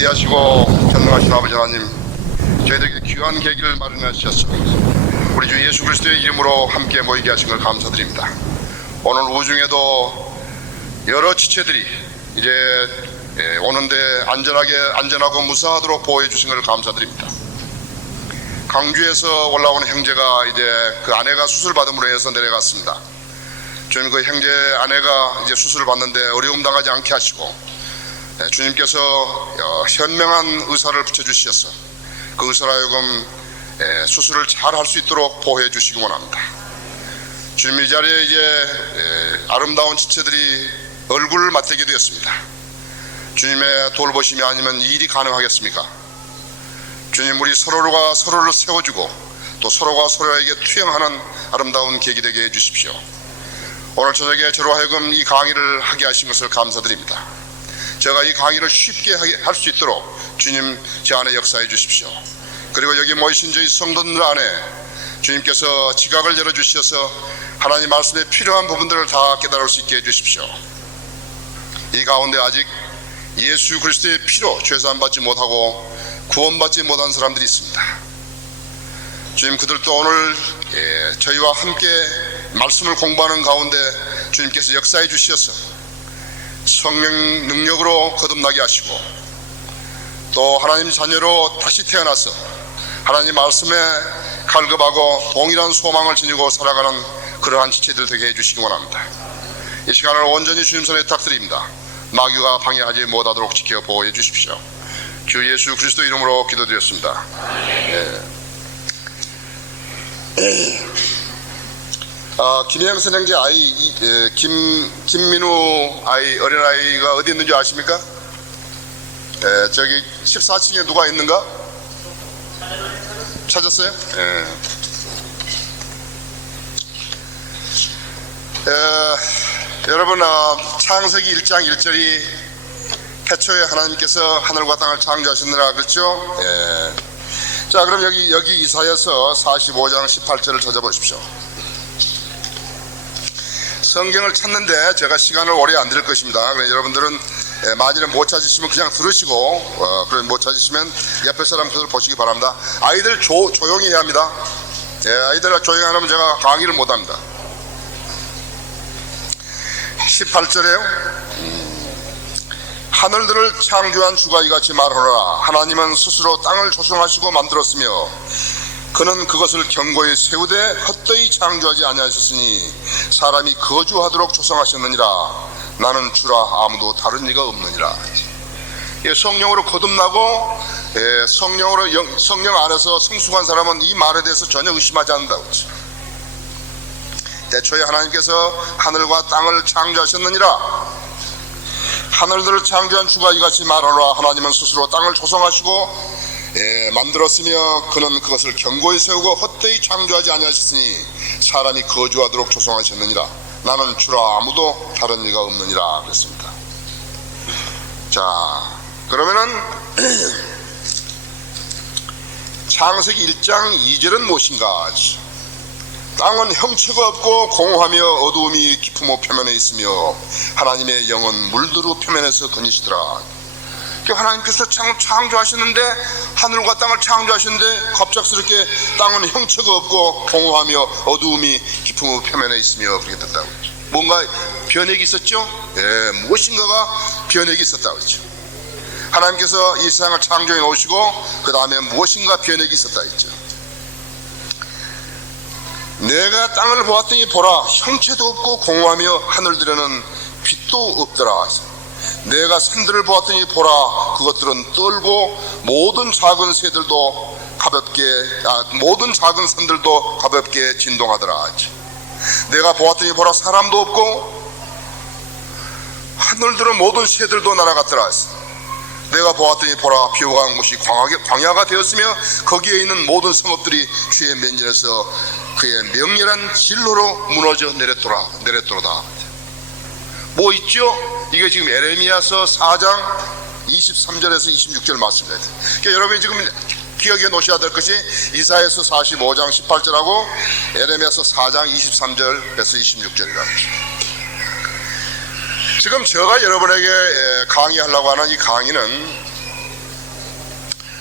위대하시고 전능하신 아버지 하나님, 저희들에게 귀한 계기를 마련해 주셔서 우리 주 예수 그리스도의 이름으로 함께 모이게 하신 걸 감사드립니다. 오늘 우중에도 여러 지체들이 이제 오는데 안전하고 무사하도록 보호해 주신 걸 감사드립니다. 강주에서 올라온 형제가 이제 그 아내가 수술 받음으로 해서 내려갔습니다. 주님, 그 형제 아내가 이제 수술을 받는데 어려움 당하지 않게 하시고 주님께서 현명한 의사를 붙여주셔서 그 의사로 하여금 수술을 잘 할 수 있도록 보호해 주시기 원합니다. 주님, 이 자리에 이제 아름다운 지체들이 얼굴을 맞대게 되었습니다. 주님의 돌보심이 아니면 이 일이 가능하겠습니까? 주님, 우리 서로가 서로를 세워주고 또 서로가 서로에게 투영하는 아름다운 계기 되게 해주십시오. 오늘 저녁에 저로 하여금 이 강의를 하게 하신 것을 감사드립니다. 제가 이 강의를 쉽게 할 수 있도록 주님 제 안에 역사해 주십시오. 그리고 여기 모이신 저희 성도들 안에 주님께서 지각을 열어주셔서 하나님 말씀에 필요한 부분들을 다 깨달을 수 있게 해주십시오. 이 가운데 아직 예수 그리스도의 피로 죄사함받지 못하고 구원받지 못한 사람들이 있습니다. 주님, 그들도 오늘 저희와 함께 말씀을 공부하는 가운데 주님께서 역사해 주셔서 성령 능력으로 거듭나게 하시고 또 하나님 자녀로 다시 태어나서 하나님 말씀에 갈급하고 동일한 소망을 지니고 살아가는 그러한 지체들 되게 해주시기 원합니다. 이 시간을 온전히 주님 손에 부탁드립니다. 마귀가 방해하지 못하도록 지켜 보호해 주십시오. 주 예수 그리스도 이름으로 기도드렸습니다. 김혜영 선생제 아이 김민우 아이 어린아이가 어디 있는지 아십니까? 저기 14층에 누가 있는가? 찾았어요? 여러분, 창세기 1장 1절이 태초에 하나님께서 하늘과 땅을 창조하셨느라 그렇죠? 자, 그럼 여기 이사야서 45장 18절을 찾아보십시오. 성경을 찾는데 제가 시간을 오래 안 들일 것입니다. 그래서 여러분들은 만일에 못 찾으시면 그냥 들으시고 그럼 못 찾으시면 옆에 사람들 보시기 바랍니다. 아이들 조용히 해야 합니다. 아이들 조용히 안 하면 제가 강의를 못 합니다. 18절에요. 하늘들을 창조한 주가 이같이 말하노라. 하나님은 스스로 땅을 조성하시고 만들었으며 그는 그것을 견고히 세우되 헛되이 창조하지 아니하셨으니 사람이 거주하도록 조성하셨느니라. 나는 주라 아무도 다른 이가 없느니라. 성령으로 거듭나고 성령 안에서 성숙한 사람은 이 말에 대해서 전혀 의심하지 않는다고 그랬죠. 대초에 하나님께서 하늘과 땅을 창조하셨느니라. 하늘들을 창조한 주가 이같이 말하노라. 하나님은 스스로 땅을 조성하시고 만들었으며 그는 그것을 견고히 세우고 헛되이 창조하지 아니하셨으니 사람이 거주하도록 조성하셨느니라. 나는 주라 아무도 다른 이가 없느니라 그랬습니다. 자, 그러면은 창세기 1장 2절은 무엇인가? 땅은 형체가 없고 공허하며 어두움이 깊음 표면에 있으며 하나님의 영은 물두루 표면에서 거니시더라. 하나님께서 창조하셨는데 하늘과 땅을 창조하셨는데 갑작스럽게 땅은 형체가 없고 공허하며 어두움이 깊음 표면에 있으며 그렇게 됐다고 했죠. 뭔가 변혁이 있었죠? 무엇인가가 변혁이 있었다고 했죠. 하나님께서 이 세상을 창조해 놓으시고 그 다음에 무엇인가 변혁이 있었다 했죠. 내가 땅을 보았더니 보라, 형체도 없고 공허하며 하늘들에는 빛도 없더라. 내가 산들을 보았더니 보라, 그것들은 떨고 모든 작은 작은 산들도 가볍게 진동하더라. 내가 보았더니 보라, 사람도 없고 하늘들은 모든 새들도 날아갔더라. 내가 보았더니 보라, 비오가 온 곳이 광야가 되었으며 거기에 있는 모든 성읍들이 주의 맨일에서 그의 명렬한 진로로 무너져 내렸도로다. 뭐 있죠? 이게 지금 에레미야서 4장 23절에서 26절 말씀입니다. 그러니까 여러분이 지금 기억해 놓으셔야 될 것이 이사야서 45장 18절하고 에레미야서 4장 23절에서 26절이라고. 지금 제가 여러분에게 강의하려고 하는 이 강의는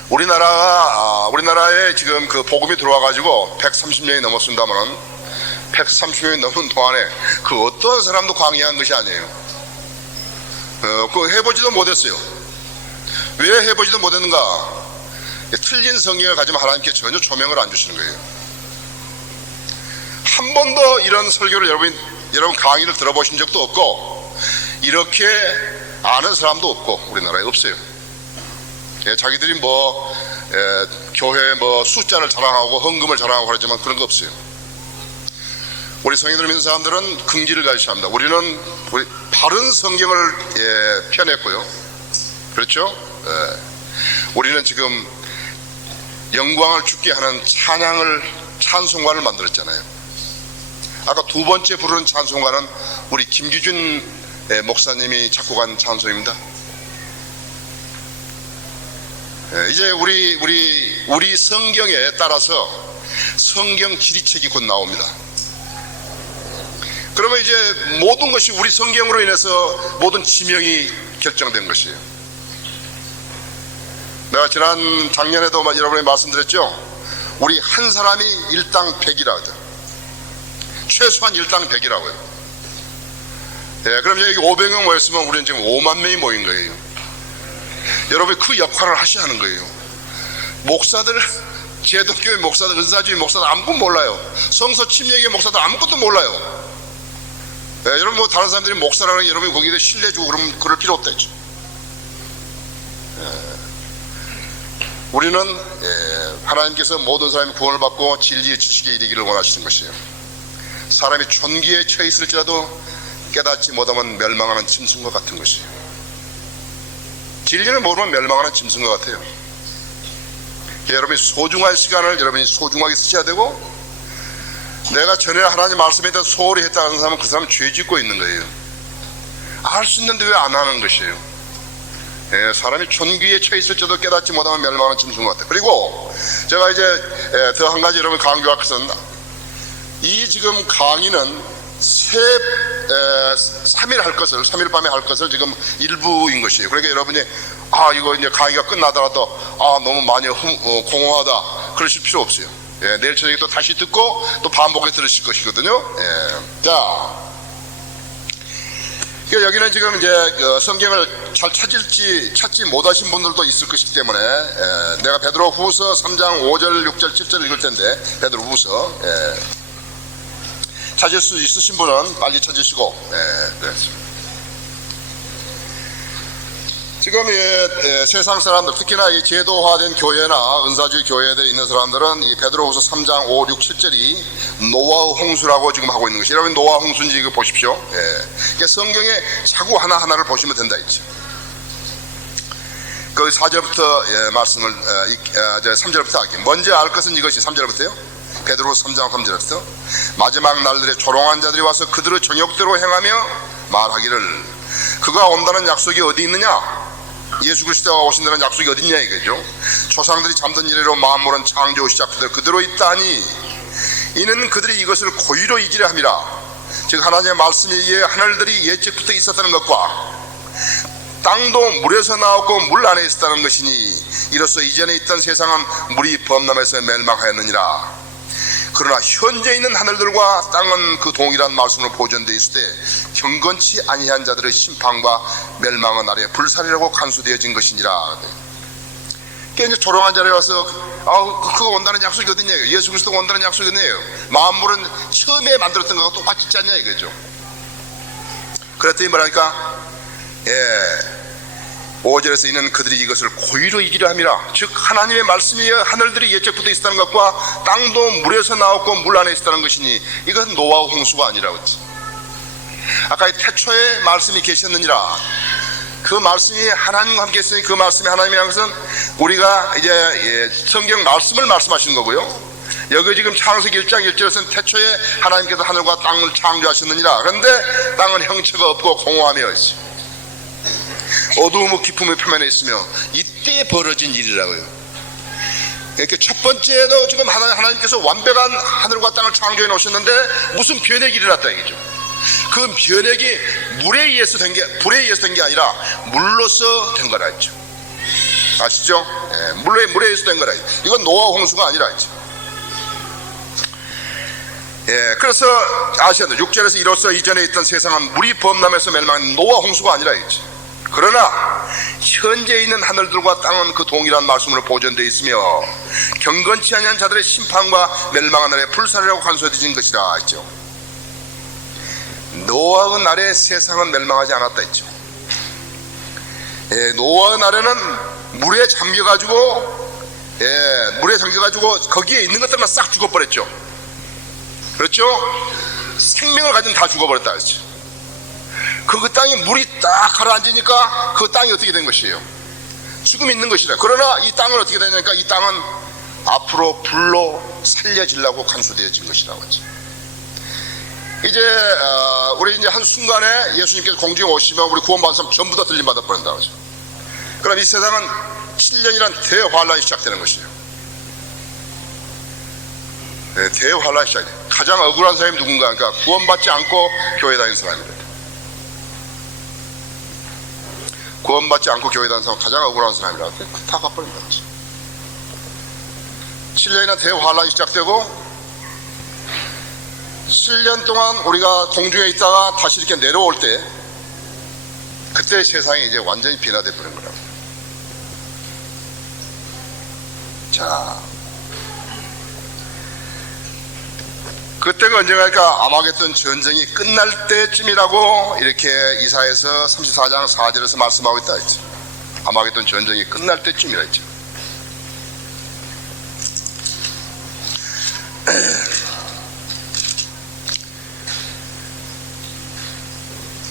우리나라에 지금 그 복음이 들어와 가지고 130년이 넘었습니다만은 130년이 넘은 동안에 그 어떤 사람도 강의한 것이 아니에요. 그 해보지도 못했어요. 왜 해보지도 못했는가? 틀린 성경을 가지면 하나님께 전혀 조명을 안 주시는 거예요. 한 번도 이런 설교를 여러분 강의를 들어보신 적도 없고 이렇게 아는 사람도 없고 우리나라에 없어요. 자기들이 교회 숫자를 자랑하고 헌금을 자랑하고 그러지만 그런 거 없어요. 우리 성인들 믿는 사람들은 긍지를 가지셔야 합니다. 우리는 바른 성경을 펴냈고요. 그렇죠? 우리는 지금 영광을 주게 하는 찬송가를 만들었잖아요. 아까 두 번째 부르는 찬송가는 우리 김기준 목사님이 작곡한 찬송입니다. 이제 우리 성경에 따라서 성경 지리책이 곧 나옵니다. 그러면 이제 모든 것이 우리 성경으로 인해서 모든 지명이 결정된 것이에요. 내가 작년에도 여러분에게 말씀드렸죠. 우리 한 사람이 일당 100이라 하죠. 최소한 일당 100이라고요. 그럼 여기 500명 모였으면 우리는 지금 5만 명이 모인 거예요. 여러분이 그 역할을 하셔야 하는 거예요. 목사들, 제독교회 목사들, 은사주의 목사들 아무것도 몰라요. 성서 침례교회 목사들 아무것도 몰라요. 여러분 다른 사람들이 목사라는 게 여러분이 거기에 신뢰 주고 그럴 필요 없다 했죠. 우리는 하나님께서 모든 사람이 구원을 받고 진리의 지식에 이르기를 원하시는 것이에요. 사람이 존귀에 처해 있을지라도 깨닫지 못하면 멸망하는 짐승과 같은 것이에요. 진리를 모르면 멸망하는 짐승과 같아요. 여러분이 소중한 시간을 여러분이 소중하게 쓰셔야 되고, 내가 전에 하나님 말씀에 대해서 소홀히 했다는 사람은 그 사람은 죄 짓고 있는 거예요. 알 수 있는데 왜 안 하는 것이에요? 사람이 존귀에 처해 있을지도 깨닫지 못하면 멸망하는 짐승 같아요. 그리고 제가 이제 더 한 가지 여러분 강조할 것은, 이 지금 강의는 3일 밤에 할 것을 지금 일부인 것이에요. 그러니까 여러분이 이거 이제 강의가 끝나더라도 너무 많이 공허하다 그러실 필요 없어요. 내일 저녁에 또 다시 듣고 또 반복해 들으실 것이거든요. 자, 여기는 지금 이제 성경을 잘 찾지 못하신 분들도 있을 것이기 때문에 내가 베드로후서 3장 5절, 6절, 7절 읽을 텐데, 베드로후서 찾을 수 있으신 분은 빨리 찾으시고. 지금 세상 사람들, 특히나 이 제도화된 교회나 은사주의 교회에 있는 사람들은 이 베드로후서 3장 5, 6, 7절이 노아의 홍수라고 지금 하고 있는 것이, 여러분 노아 홍수인지 이거 보십시오. 그러니까 성경에 자꾸 하나하나를 보시면 된다 했죠. 그 4절부터 말씀을 3절부터 할게요. 먼저 알 것은 이것이, 3절부터요. 베드로후서 3장 3절부터 마지막 날들에 조롱한 자들이 와서 그들의 정욕대로 행하며 말하기를 그가 온다는 약속이 어디 있느냐? 예수 그리스도가 오신다는 약속이 어디 있냐 이거죠. 조상들이 잠든 이래로 만물은 창조 시작부터 그대로 있다니 이는 그들이 이것을 고의로 이기려 함이라. 즉 하나님의 말씀에 의해 하늘들이 예적부터 있었다는 것과 땅도 물에서 나왔고 물 안에 있었다는 것이니 이로써 이전에 있던 세상은 물이 범람해서 멸망하였느니라. 그러나 현재 있는 하늘들과 땅은 그 동일한 말씀으로 보존되어 있을 때 경건치 아니한 자들의 심판과 멸망은 아래 불살이라고 간수되어진 것이니라. 그러니까 이제 조롱한 자리에 와서 그거 온다는 약속이 어딨냐, 예수 그리스도가 온다는 약속이 어딨냐요. 만물은 처음에 만들었던 것과 똑같지 않냐 이거죠. 그랬더니 뭐라니까 5절에서 이는 그들이 이것을 고의로 이기려 함이라. 즉 하나님의 말씀이 하늘들이 예적부터 있었다는 것과 땅도 물에서 나왔고 물 안에 있었다는 것이니 이것은 노아 홍수가 아니라고 했지. 아까 태초에 말씀이 계셨느니라. 그 말씀이 하나님과 함께 있으니 그 말씀이 하나님이라는 것은 우리가 이제 성경 말씀을 말씀하시는 거고요. 여기 지금 창세기 1장 1절에서는 태초에 하나님께서 하늘과 땅을 창조하셨느니라. 그런데 땅은 형체가 없고 공허하며 있어요. 어두움의 깊음의 표면에 있으며 이때 벌어진 일이라고요. 이렇게 첫 번째도 지금 하나님께서 완벽한 하늘과 땅을 창조해 놓으셨는데 무슨 변액이 일어났다 이거죠. 그 변액이 불에 의해서 된 게 아니라 물로서 된 거라 했죠. 아시죠? 예, 물에 의해서 된 거라. 이건 노아 홍수가 아니라 있죠. 예, 그래서 아셔야 돼요. 6절에서 이로써 이전에 있던 세상은 물이 범람해서 멸망한 노아 홍수가 아니라 있죠. 그러나 현재 있는 하늘들과 땅은 그 동일한 말씀으로 보존되어 있으며 경건치 아니한 자들의 심판과 멸망한 날에 불사르라고 간수되어진 것이라 했죠. 노아의 날에 세상은 멸망하지 않았다 했죠. 예, 노아의 날에는 물에 잠겨가지고 거기에 있는 것들만 싹 죽어버렸죠. 그렇죠? 생명을 가진 다 죽어버렸다 했죠. 그 땅에 물이 딱 가라앉으니까 그 땅이 어떻게 된 것이에요? 죽음이 있는 것이라. 그러나 이 땅은 어떻게 되냐니까 이 땅은 앞으로 불로 살려지려고 간수되어진 것이라고 했죠. 이제 우리 이제 한 순간에 예수님께서 공중에 오시면 우리 구원받은 사람 전부 다 들림받아 버린다고 하죠. 그럼 이 세상은 7년이란 대환란이 시작되는 것이에요. 네, 대환란이 시작돼요. 가장 억울한 사람이 누군가? 그러니까 구원받지 않고 교회 다니는 사람입니다. 구원받지 않고 교회 다니는 사람은 가장 억울한 사람이라고 다 갚아버린다. 7년이나 대환란이 시작되고 7년 동안 우리가 공중에 있다가 다시 이렇게 내려올 때 그때 세상이 이제 완전히 변화되어 버린 거라고. 자, 그때가 언젠가니까 아마겟돈 전쟁이 끝날 때쯤이라고 이렇게 이사야서 34장 4절에서 말씀하고 있다 했죠. 아마겟돈 전쟁이 끝날 때쯤이라 했죠.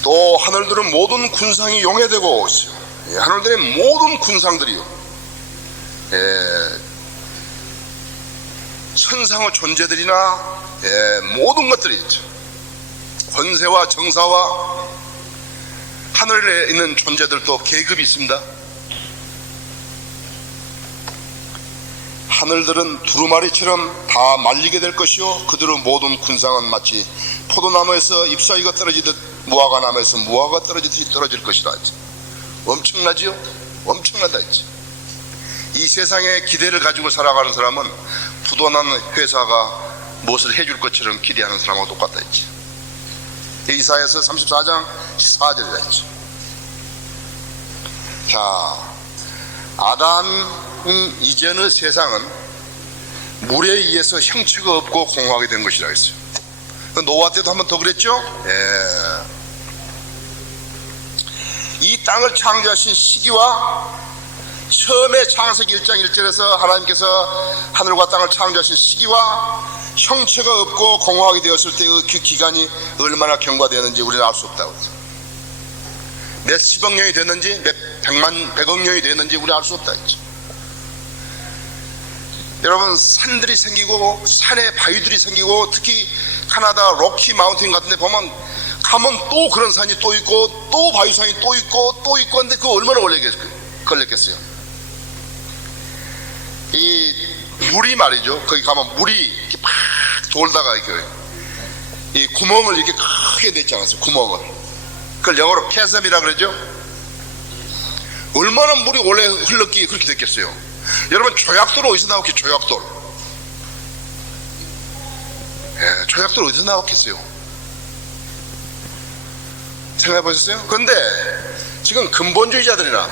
또 하늘들은 모든 군상이 용해되고 하늘들의 모든 군상들이요, 천상의 존재들이나 모든 것들이 있죠. 권세와 정사와 하늘에 있는 존재들도 계급이 있습니다. 하늘들은 두루마리처럼 다 말리게 될 것이요 그들의 모든 군상은 마치 포도나무에서 잎사귀가 떨어지듯 무화과 나무에서 무화과가 떨어지듯이 떨어질 것이라 했지. 엄청나지요? 엄청나다 했지. 이 세상에 기대를 가지고 살아가는 사람은 부도난 회사가 무엇을 해줄 것처럼 기대하는 사람하고 똑같다 했지. 이사야서 34장 14절이라 했지. 자, 아담 이전의 세상은 물에 의해서 형체가 없고 공허하게 된 것이라 했어요. 노아 때도 한 번 더 그랬죠. 이 땅을 창조하신 시기와 처음에 창세기 1장 1절에서 하나님께서 하늘과 땅을 창조하신 시기와 형체가 없고 공허하게 되었을 때의 그 기간이 얼마나 경과되었는지 우리는 알 수 없다고 했어요. 몇 십억 년이 됐는지 몇 백억 년이 됐는지 우리는 알 수 없다 했죠. 여러분, 산들이 생기고 산에 바위들이 생기고 특히 카나다 로키 마운틴 같은 데 보면 가면 또 그런 산이 또 있고 또 바위산이 또 있고 또 있고 한데 그거 얼마나 걸렸겠어요. 이 물이 말이죠, 거기 가면 물이 이렇게 막 돌다가 이렇게 이 구멍을 이렇게 크게 냈지 않았어요. 구멍을. 그걸 영어로 캐섬이라 그러죠. 얼마나 물이 오래 흘렀기에 그렇게 됐겠어요. 여러분, 조약돌 어디서 나왔겠어요? 조약돌. 조약돌 어디서 나왔겠어요? 생각해 보셨어요? 그런데 지금 근본주의자들이나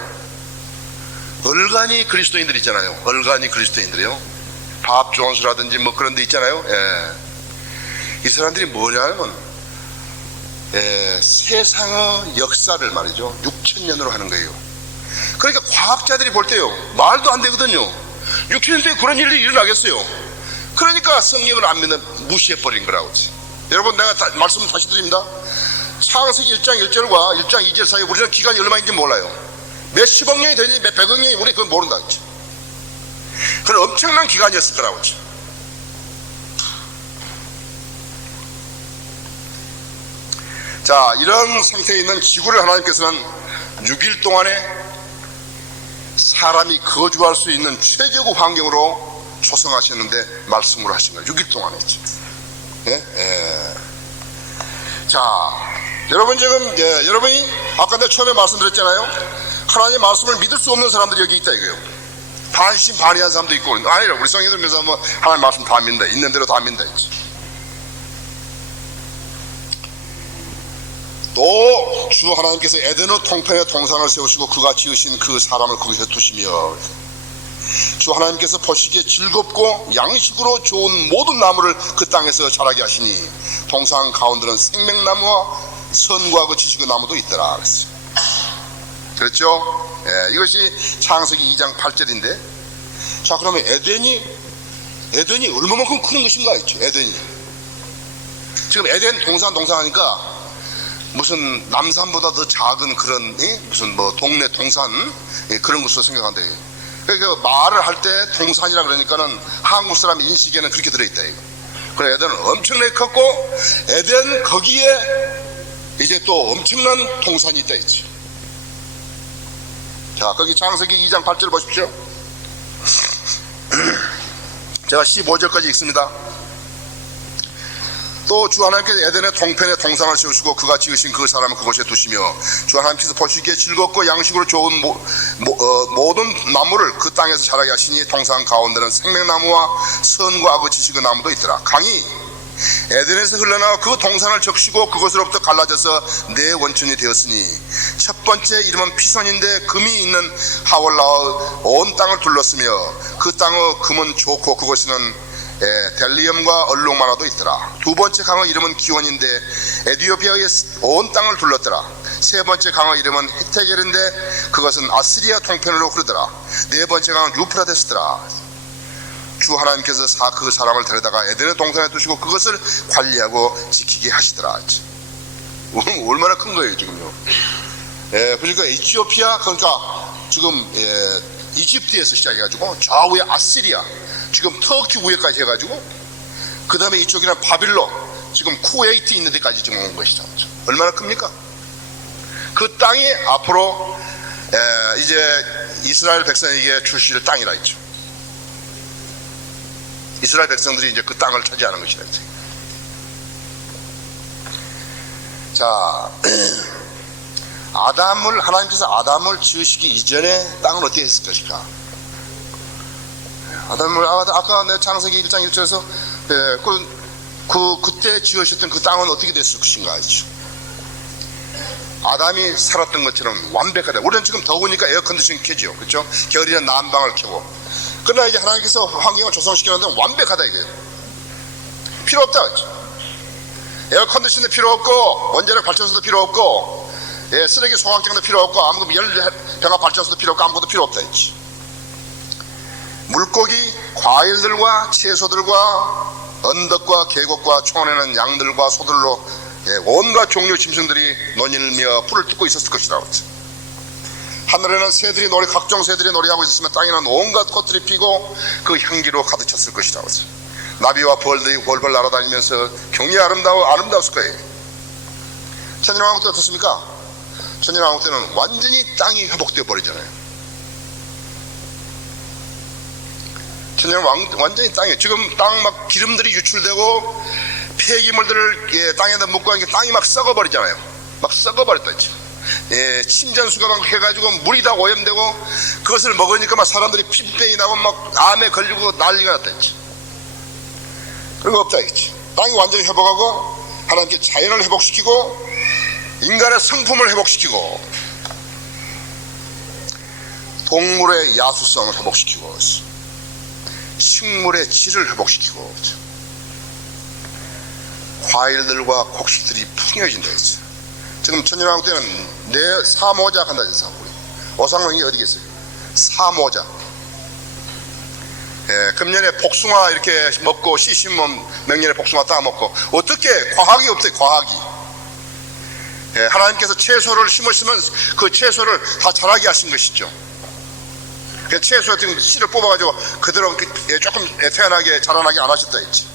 얼간이 그리스도인들 있잖아요. 얼간이 그리스도인들이요. 밥 존스라든지 뭐 그런 데 있잖아요. 이 사람들이 뭐냐면 세상의 역사를 말이죠 6,000년으로 하는 거예요. 그러니까 과학자들이 볼 때요 말도 안 되거든요. 6,000년 뒤에 그런 일이 일어나겠어요. 그러니까 성경을 안 믿는 무시해버린 거라고. 여러분, 내가 말씀을 다시 드립니다. 창세기 1장 1절과 1장 2절 사이에 우리는 기간이 얼마인지 몰라요. 몇 십억 년이 되는지 몇 백억 년이 우리 그건 모른다 했죠. 그건 엄청난 기간이었을 거라고 했죠. 자, 이런 상태에 있는 지구를 하나님께서는 6일 동안에 사람이 거주할 수 있는 최적의 환경으로 조성하셨는데 말씀으로 하신 거예요. 6일 동안 했죠. 자, 여러분, 지금 여러분이 아까 내가 처음에 말씀드렸잖아요. 하나님의 말씀을 믿을 수 없는 사람들이 여기 있다 이거예요. 반신반의한 사람도 있고. 아니라 우리 성경에 들면서 뭐 하나님의 말씀 다 믿는다, 있는 대로 다 믿는다 했지. 또 주 하나님께서 에덴의 통편에 동산을 세우시고 그가 지으신 그 사람을 거기서 두시며 주 하나님께서 보시기에 즐겁고 양식으로 좋은 모든 나무를 그 땅에서 자라게 하시니 동산 가운데는 생명나무와 선과 그 지식의 나무도 있더라 그랬어요. 그렇죠? 예, 이것이 창세기 2장 8절인데, 자 그러면 에덴이 얼마만큼 큰 것인가 했죠. 에덴이 지금 에덴 동산하니까 무슨 남산보다 더 작은 그런 무슨 뭐 동네 동산 그런 것으로 생각한다. 그러니까 말을 할 때 동산이라 그러니까는 한국 사람 인식에는 그렇게 들어있다 이거. 그래 에덴은 엄청나게 컸고 에덴 거기에 이제 또 엄청난 동산이 있다 했지. 자 거기 창세기 2장 8절 보십시오. 제가 15절까지 읽습니다. 또 주 하나님께서 에덴의 동편에 동산을 세우시고 그가 지으신 그 사람을 그곳에 두시며 주 하나님께서 보시기에 즐겁고 양식으로 좋은 모든 나무를 그 땅에서 자라게 하시니 동산 가운데는 생명나무와 선과 악의 지식의 나무도 있더라. 강이 에덴에서 흘러나와 그 동산을 적시고 그것으로부터 갈라져서 네 원천이 되었으니 첫 번째 이름은 피선인데 금이 있는 하월라의 온 땅을 둘렀으며 그 땅의 금은 좋고 그곳에는 델리엄과 얼룩만화도 있더라. 두 번째 강의 이름은 기원인데 에디오피아의 온 땅을 둘렀더라. 세 번째 강의 이름은 헷테겔인데 그것은 아시리아 동편으로 흐르더라. 네 번째 강은 유프라데스더라. 주 하나님께서 그 사람을 데려다가 에덴의 동산에 두시고 그것을 관리하고 지키게 하시더라. 얼마나 큰 거예요 지금요. 그러니까 에티오피아, 그러니까 지금 이집트에서 시작해가지고 좌우에 아시리아, 지금 터키 위에까지 해가지고 그 다음에 이쪽이랑 바빌론, 지금 쿠웨이트 있는 데까지 지금 온 것이다. 얼마나 큽니까? 그 땅이 앞으로 이제 이스라엘 백성에게 주실 땅이라 했죠. 이스라엘 백성들이 이제 그 땅을 차지하는 것이라 했죠. 자, 하나님께서 아담을 지으시기 이전에 땅은 어떻게 했을 것일까? 아까 내 창세기 1장 1절에서 그때 지으셨던 그 땅은 어떻게 됐을 것인가 했죠. 아담이 살았던 것처럼 완벽하다. 우리는 지금 더우니까 에어컨디션 켜죠, 그렇죠? 겨울에는 난방을 켜고. 그러나 이제 하나님께서 환경을 조성시키는데 완벽하다 이거예요. 필요 없다 그렇죠? 에어컨디션도 필요 없고 원자력 발전소도 필요 없고 쓰레기 소각장도 필요 없고 아무것도 열병합 발전소도 필요 없고 아무것도 필요 없다 했지. 물고기, 과일들과 채소들과 언덕과 계곡과 초원에는 양들과 소들로 온갖 종류 짐승들이 논일며 풀을 뜯고 있었을 것이라고 했지. 하늘에는 새들이 각종 새들이 놀이하고 있었으면 땅에는 온갖 꽃들이 피고 그 향기로 가득 찼을 것이라고 했어. 나비와 벌들이 벌벌 날아다니면서 경이 아름다웠을 거예요. 천년왕국 때 어떻습니까? 천년왕국 때는 완전히 땅이 회복되어 버리잖아요. 천년왕국 완전히 땅이, 지금 땅 막 기름들이 유출되고 폐기물들을 땅에다 묻고 하니까 땅이 막 썩어버리잖아요. 막 썩어버렸다 했죠. 침전수가 막 해가지고 물이 다 오염되고 그것을 먹으니까 막 사람들이 피부병이 나고 막 암에 걸리고 난리가 났다 했지. 그런 거 없다 했지. 땅이 완전히 회복하고 하나님께 자연을 회복시키고 인간의 성품을 회복시키고 동물의 야수성을 회복시키고 식물의 질을 회복시키고 과일들과 곡식들이 풍요해진다 했지. 지금 천년왕국 때는 사모자 한다 했어. 오상론이 어디 있어요? 사모자. 금년에 복숭아 이렇게 먹고 씨 심으면 명년에 복숭아 따 먹고 어떻게 과학이 없어요. 과학이. 하나님께서 채소를 심으시면 그 채소를 다 자라게 하신 것이죠. 그 채소 지금 씨를 뽑아가지고 그대로 조금 태어나게 자라나게 안 하셨다 했지.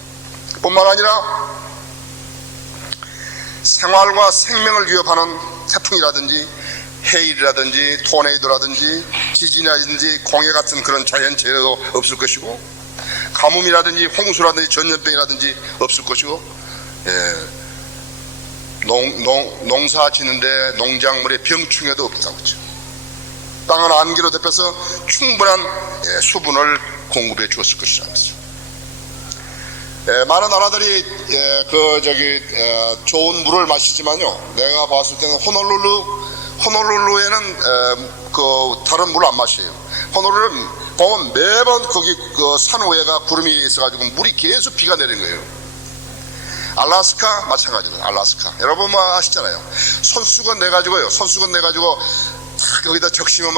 뿐만 아니라 생활과 생명을 위협하는 태풍이라든지 해일이라든지 토네이도라든지 지진이라든지 공해 같은 그런 자연재해도 없을 것이고 가뭄이라든지 홍수라든지 전염병이라든지 없을 것이고 농사 짓는데 농작물의 병충해도 없다고 그죠. 땅을 안개로 덮여서 충분한 수분을 공급해 주었을 것이라는 것이죠. 많은 나라들이 좋은 물을 마시지만요, 내가 봤을 때는 호놀룰루에는 다른 물을 안 마셔요. 호놀룰루는 보면 매번 거기 산 위에가 구름이 있어가지고 물이 계속 비가 내리는 거예요. 알라스카 마찬가지입니다. 알라스카 여러분 뭐 아시잖아요. 손수건 내가지고요, 손수건 내가지고 거기다 적시면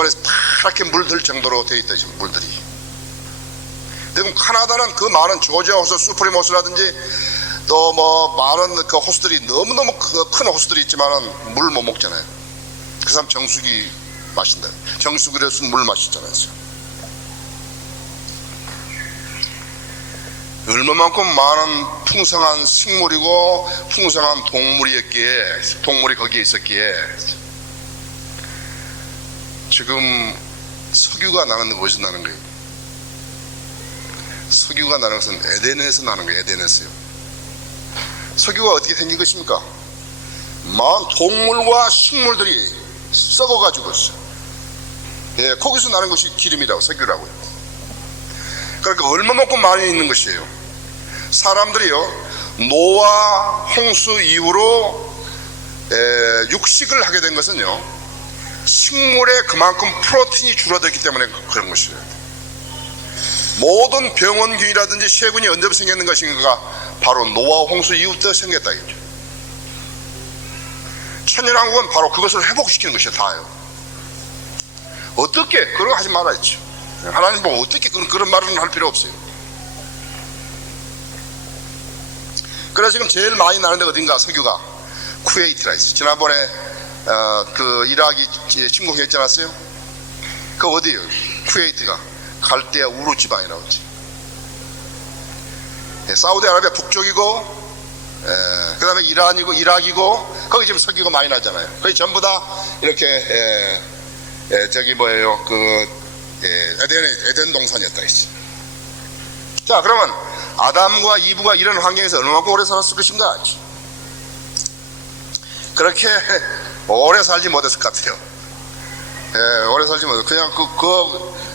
파랗게 물들 정도로 되어 있다. 지금 물들이. 그리고 카나다는 그 많은 조지아 호수, 수프림 호수라든지 또 뭐 많은 그 호수들이 너무너무 큰 호수들이 있지만은 물 못 먹잖아요. 그 사람 정수기 마신다. 정수기로 쓴 물 마시잖아요. 얼마만큼 많은 풍성한 식물이고 풍성한 동물이 거기에 있었기에 지금 석유가 나는 곳이 나는 거예요. 석유가 나는 것은 에덴에서 나는 거예요. 에덴에서요. 석유가 어떻게 생긴 것입니까? 많은 동물과 식물들이 썩어가지고 있어요. 거기서 나는 것이 기름이라고, 석유라고요. 그러니까 얼마만큼 많이 있는 것이에요. 사람들이요, 노아 홍수 이후로 육식을 하게 된 것은요, 식물에 그만큼 프로틴이 줄어들기 때문에 그런 것이에요. 모든 병원균이라든지 세균이 언제부터 생겼는 것인가? 바로 노아 홍수 이후부터 생겼다 이거죠. 천연왕국은 바로 그것을 회복시키는 것이 다예요. 어떻게? 그런 거 하지 말아야죠. 하나님 보고 어떻게 그런 말은 할 필요 없어요. 그래서 지금 제일 많이 나는 데 어딘가? 석유가 쿠웨이트라 있어요. 지난번에 그 이라크 침공했지 않았어요? 그 어디예요? 쿠웨이트가 갈대아 우루 지방이라고 했지. 사우디아라비아 북쪽이고, 그 다음에 이라크이고, 거기 지금 석유가 많이 나잖아요. 거기 전부 다 이렇게 에덴 동산이었다 했지. 자, 그러면 아담과 이브가 이런 환경에서 얼마만큼 오래 살았을 것인가? 그렇게 오래 살지 못했을 것 같아요. 오래 살지 못했어요. 그냥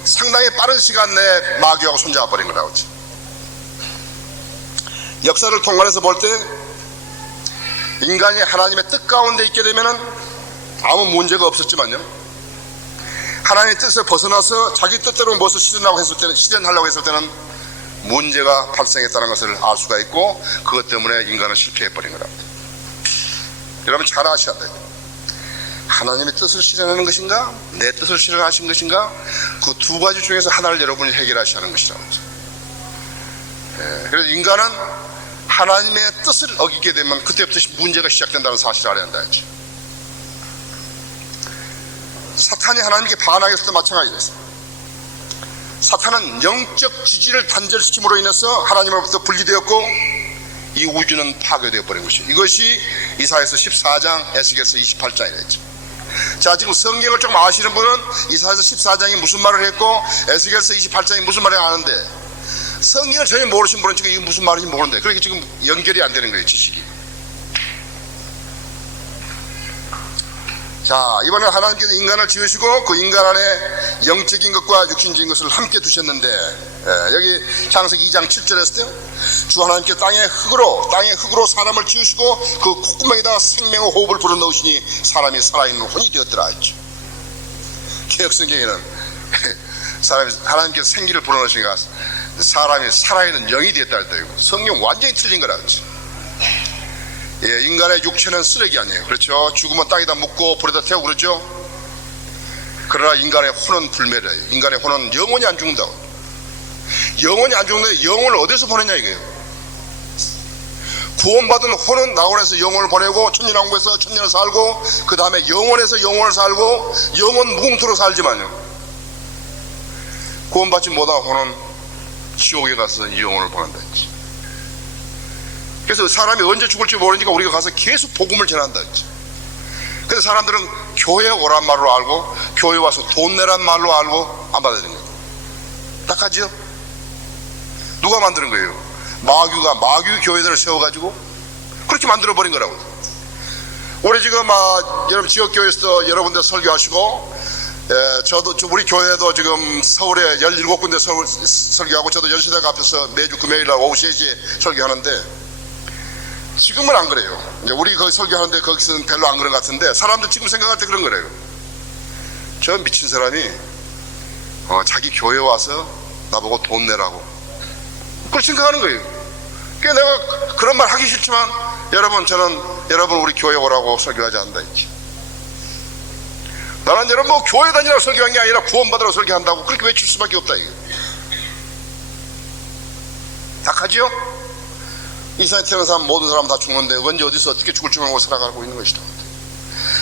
상당히 빠른 시간 내에 마귀하고 손잡아 버린 거라고 하지. 역사를 통과해서 볼 때 인간이 하나님의 뜻 가운데 있게 되면은 아무 문제가 없었지만요, 하나님의 뜻을 벗어나서 자기 뜻대로 무엇을 실현하려고 했을 때는 문제가 발생했다는 것을 알 수가 있고, 그것 때문에 인간은 실패해 버린 거랍니다. 여러분 잘 아셔야 돼요. 하나님의 뜻을 실현하는 것인가, 내 뜻을 실현하신 것인가, 그 두 가지 중에서 하나를 여러분이 해결하셔야 하는 것이라고. 그래서 인간은 하나님의 뜻을 어기게 되면 그때부터 문제가 시작된다는 사실을 알아야 한다 했죠. 사탄이 하나님께 반항했을 때 마찬가지가 있어요. 사탄은 영적 지지를 단절시킴으로 인해서 하나님으로부터 분리되었고, 이 우주는 파괴되어 버린 것이에요. 이것이 이사야서 14장, 에스겔서 28장이라 했죠. 자, 지금 성경을 조금 아시는 분은 이사야서 14장이 무슨 말을 했고 에스겔서 28장이 무슨 말을 아는데, 성경을 전혀 모르신 분은 지금 이게 무슨 말인지 모르는데, 그렇게 지금 연결이 안 되는 거예요, 지식이. 자, 이번에 하나님께서 인간을 지으시고 그 인간 안에 영적인 것과 육신적인 것을 함께 두셨는데, 여기 창세기 2장 7절에 했을 때 주 하나님께 땅의 흙으로 사람을 지으시고 그 콧구멍에다가 생명의 호흡을 불어넣으시니 사람이 살아있는 혼이 되었더라 했죠. 개혁성경에는 하나님께서 생기를 불어넣으시니까 사람이 살아있는 영이 되었다 했대요. 성경 완전히 틀린 거라 그랬죠. 인간의 육체는 쓰레기 아니에요. 그렇죠? 죽으면 땅에다 묻고 불에다 태우고 그러죠. 그러나 인간의 혼은 불멸이에요. 인간의 혼은 영원히 안 죽는다고. 영원히 안 죽는데 영혼을 어디서 보내냐 이거예요. 구원받은 혼은 낙원에서 영혼을 보내고 천년왕국에서 천년을 살고, 그 다음에 영원에서 영혼을 살고 영원 무궁토로 살지만요, 구원받지 못한 혼은 지옥에 가서 영혼을 보낸다 했지. 그래서 사람이 언제 죽을지 모르니까 우리가 가서 계속 복음을 전한다 했지. 그래서 사람들은 교회 오란 말로 알고 교회 와서 돈 내란 말로 알고 안 받아들이는 거예요. 딱하지요? 누가 만드는 거예요? 마귀 교회들을 세워가지고 그렇게 만들어버린 거라고. 우리 지금 여러분 지역교회에서도 여러분들 설교하시고 우리 교회도 지금 서울에 17군데 설교하고, 저도 연시대학 앞에서 매주 금요일날 오후 3시에 설교하는데, 지금은 안 그래요. 이제 우리 거기 설교하는데 거기서는 별로 안 그런 것 같은데, 사람들 지금 생각할 때 그런 거래요. 저 미친 사람이 자기 교회 와서 나보고 돈 내라고 그렇게 생각하는 거예요. 그러니까 내가 그런 말 하기 싫지만, 여러분 우리 교회 오라고 설교하지 않는다 했지. 나는 여러분 뭐 교회 다니라고 설교한 게 아니라 구원받으라고 설교한다고 그렇게 외칠 수밖에 없다 이게. 딱하지요? 이 세상에 태어난 사람 모든 사람 다 죽는데 언제 어디서 어떻게 죽을 줄 모르고 살아가고 있는 것이다.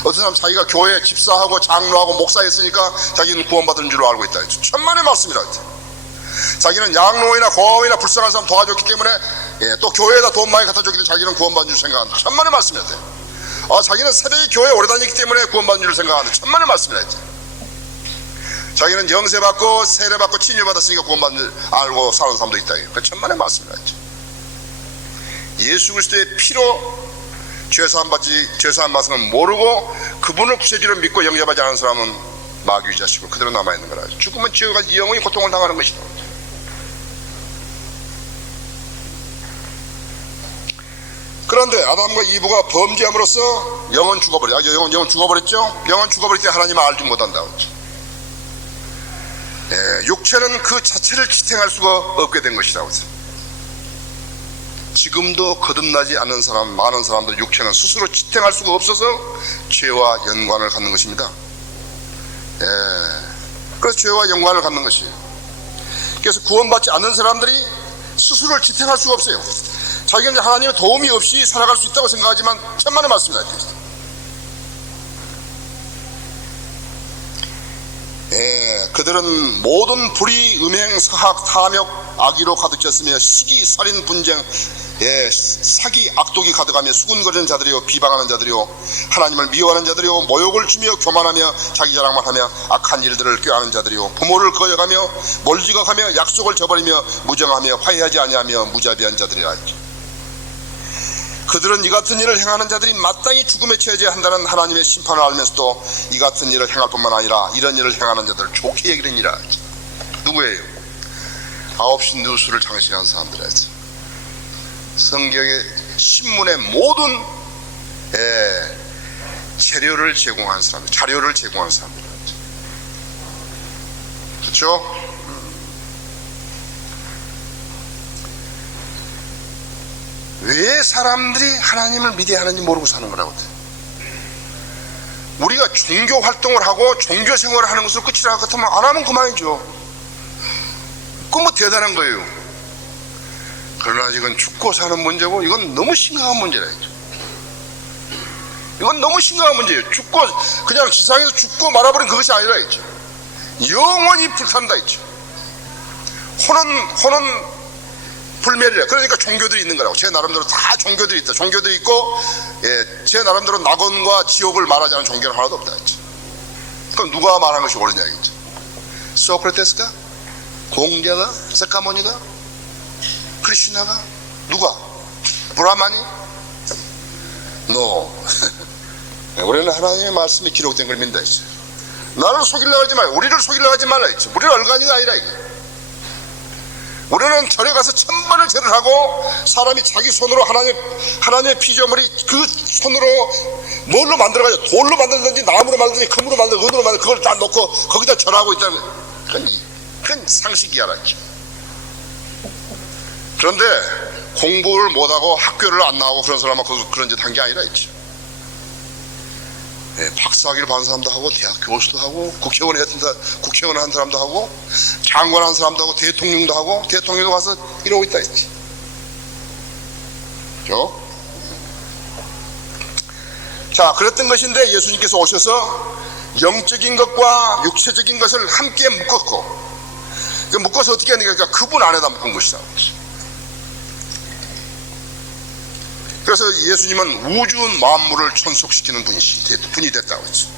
어떤 사람 자기가 교회 집사하고 장로하고 목사했으니까 자기는 구원받은 줄 알고 있다. 천만의 말씀이라 했지. 자기는 양로이나 고아이나 불쌍한 사람 도와줬기 때문에, 또 교회에다 돈 많이 갖다 줬기 때문에 자기는 구원받은 줄 생각한다. 천만의 말씀이라 했지. 자기는 새벽에 교회에 오래 다니기 때문에 구원받은 줄 생각한다. 천만의 말씀이라 했지. 자기는 영세받고 세례받고 친유받았으니까 구원받은 줄 알고 사는 사람도 있다. 그 천만의 말씀이라 했지. 예수 그리스도의 피로 죄사함 받음을 모르고 그분을 구세주로 믿고 영접하지 않은 사람은 마귀의 자식으로 그대로 남아있는 거라. 죽으면 지옥에 가서 영원히 고통을 당하는 것이다. 그런데 아담과 이브가 범죄함으로써 영은 죽어버렸죠. 영은 죽어버릴 때 하나님을 알지 못한다고 했죠. 육체는 그 자체를 지탱할 수가 없게 된 것이라고 했죠. 지금도 거듭나지 않는 사람, 많은 사람들 육체는 스스로 지탱할 수가 없어서 죄와 연관을 갖는 것입니다. 그래서 죄와 연관을 갖는 것이에요. 그래서 구원받지 않는 사람들이 스스로를 지탱할 수가 없어요. 자기는 하나님의 도움이 없이 살아갈 수 있다고 생각하지만 천만의 말씀이다. 그들은 모든 불의, 음행, 사학, 탐욕, 악의로 가득 찼으며 시기, 살인, 분쟁, 사기, 악독이 가득하며 수군거리는 자들이요, 비방하는 자들이요, 하나님을 미워하는 자들이요, 모욕을 주며 교만하며 자기 자랑만 하며 악한 일들을 꾀하는 자들이요, 부모를 거역하며 몰지각하며 약속을 저버리며 무정하며 화해하지 아니하며 무자비한 자들이라 했죠. 그들은 이 같은 일을 행하는 자들이 마땅히 죽음에 처해져야 한다는 하나님의 심판을 알면서도 이 같은 일을 행할 뿐만 아니라 이런 일을 행하는 자들을 좋게 여기느니라. 누구예요? 9시 뉴스를 장식한 사람들이었죠. 성경의 신문의 모든 자료를 제공한 사람들. 그렇죠? 왜 사람들이 하나님을 믿어야 하는지 모르고 사는 거라고. 우리가 종교 활동을 하고 종교 생활을 하는 것으로 끝이라 같으면 안 하면 그만이죠. 그건 뭐 대단한 거예요. 그러나 이건 죽고 사는 문제고, 이건 너무 심각한 문제라 했죠. 이건 너무 심각한 문제예요. 죽고 그냥 지상에서 죽고 말아버린 그것이 아니라 했죠. 영원히 불탄다 했죠. 혼은 불멸이래. 그러니까 종교들이 있는 거라고. 제 나름대로 다 종교들이 있다. 종교들이 있고, 제 나름대로 낙원과 지옥을 말하지 않은 종교는 하나도 없다 했죠. 그럼 누가 말한 것이 옳으냐 이거죠. 소크라테스가? 공자가? 사카모니가? 크리슈나가? 누가? 브라마니? No. 우리는 하나님의 말씀이 기록된 걸 믿는다 했어요. 나를 속이려고 하지 말고, 우리를 속이려고 하지 말라 했죠. 우리를 얼간이가 아니라 이게. 우리는 절에 가서 1000번을 절을 하고, 사람이 자기 손으로 하나님의 피조물이 그 손으로 뭘로 만들어가지고, 돌로 만들든지 나무로 만들든지 금으로 만들든지 은으로 만들든지 그걸 다 놓고 거기다 절하고 있다는, 그건 상식이야. 그런데 공부를 못하고 학교를 안 나오고 그런 사람은 그런 짓 한 게 아니라 있죠. 박사학위를 받은 사람도 하고, 대학 교수도 하고, 국회의원 한 사람도 하고, 장관 한 사람도 하고, 대통령도 하고, 대통령도 가서 이러고 있다 했지. 그죠? 자, 그랬던 것인데 예수님께서 오셔서 영적인 것과 육체적인 것을 함께 묶었고, 묶어서 어떻게 하니까 그분 안에다 묶은 것이다. 그래서 예수님은 우주 만물을 천속시키는 분이 됐다고 했죠.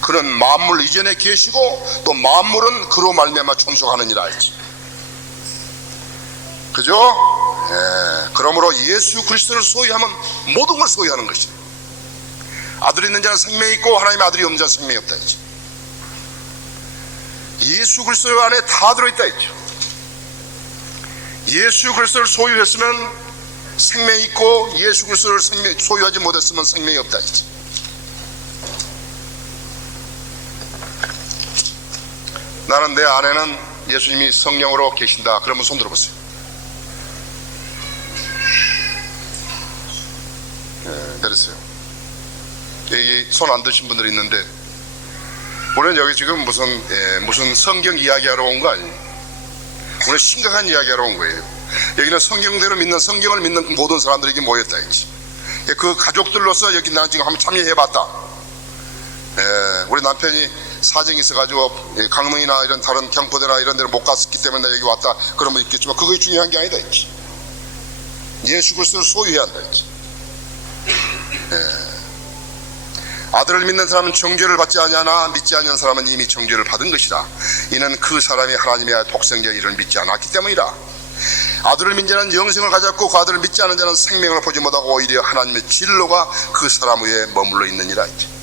그는 만물 이전에 계시고 또 만물은 그로 말미암아 천속하느니라 했지. 그죠? 그러므로 예수 그리스도를 소유하면 모든 걸 소유하는 것이죠. 아들이 있는 자는 생명이 있고 하나님의 아들이 없는 자는 생명이 없다 했죠. 예수 그리스도 안에 다 들어있다 했죠. 예수 그리스도를 소유했으면 생명이 있고 예수 그리스도를 소유하지 못했으면 생명이 없다 했죠. 나는 내 안에는 예수님이 성령으로 계신다. 그러면 손 들어보세요. 내렸어요. 여기 손 안 드신 분들이 있는데, 우리는 여기 지금 무슨 성경 이야기하러 온 거 아니에요. 우리는 심각한 이야기하러 온 거예요. 여기는 성경대로 믿는, 성경을 믿는 모든 사람들에게 모였다 했지. 그 가족들로서 여기 나는 지금 한번 참여해봤다. 우리 남편이 사정이 있어가지고 강릉이나 이런 다른 경포대나 이런 데를 못 갔기 때문에 여기 왔다 그러면 있겠지만 그게 중요한 게 아니다 했지. 예수 그리스도를 소유해야 한다 했지. 아들을 믿는 사람은 정죄를 받지 아니하나 믿지 아니한 사람은 이미 정죄를 받은 것이다. 이는 그 사람이 하나님의 독생자 이를 믿지 않았기 때문이다. 아들을 믿는 자는 영생을 가졌고 그 아들을 믿지 않은 자는 생명을 보지 못하고 오히려 하나님의 진로가 그 사람 위에 머물러 있느니라 했지.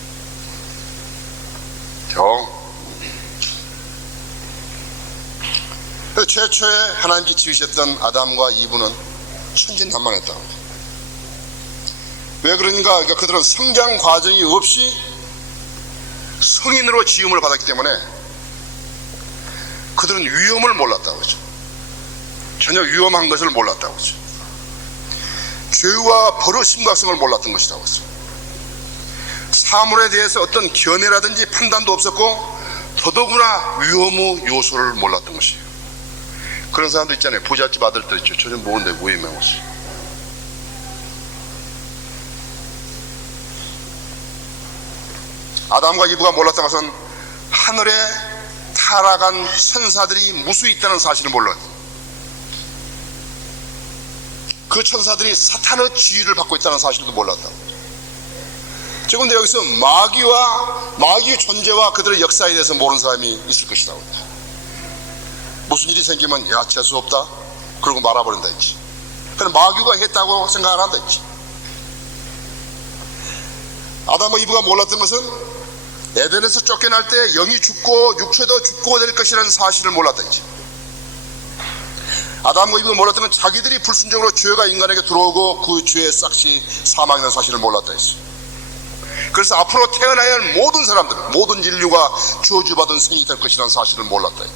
최초에 하나님께 지으셨던 아담과 이브는 천진난만했다고. 왜 그런가? 그러니까 그들은 성장 과정이 없이 성인으로 지음을 받았기 때문에 그들은 위험을 몰랐다고 하죠. 전혀 위험한 것을 몰랐다고 하죠. 죄와 벌의 심각성을 몰랐던 것이라고 하죠. 사물에 대해서 어떤 견해라든지 판단도 없었고 더더구나 위험의 요소를 몰랐던 것이에요. 그런 사람도 있잖아요. 부잣집 아들들 있죠. 저 좀 모은데 왜 유명하지? 아담과 이브가 몰랐던 것은 하늘에 타락한 천사들이 무수히 있다는 사실을 몰라요. 그 천사들이 사탄의 지위를 받고 있다는 사실도 몰랐다고. 지금 여기서 마귀의 존재와 그들의 역사에 대해서 모르는 사람이 있을 것이라고. 무슨 일이 생기면 야 재수 없다 그러고 말아버린다 했지. 그럼 마귀가 했다고 생각을 한다 했지. 아담과 이브가 몰랐던 것은 에덴에서 쫓겨날 때 영이 죽고 육체도 죽고 될 것이라는 사실을 몰랐다 했지. 아담과 이브가 몰랐던 건 자기들이 불순종으로 죄가 인간에게 들어오고 그 죄의 싹이 사망이라는 사실을 몰랐다 했어. 그래서 앞으로 태어나야 할 모든 사람들, 모든 인류가 저주받은 생이 될 것이라는 사실을 몰랐다 했어.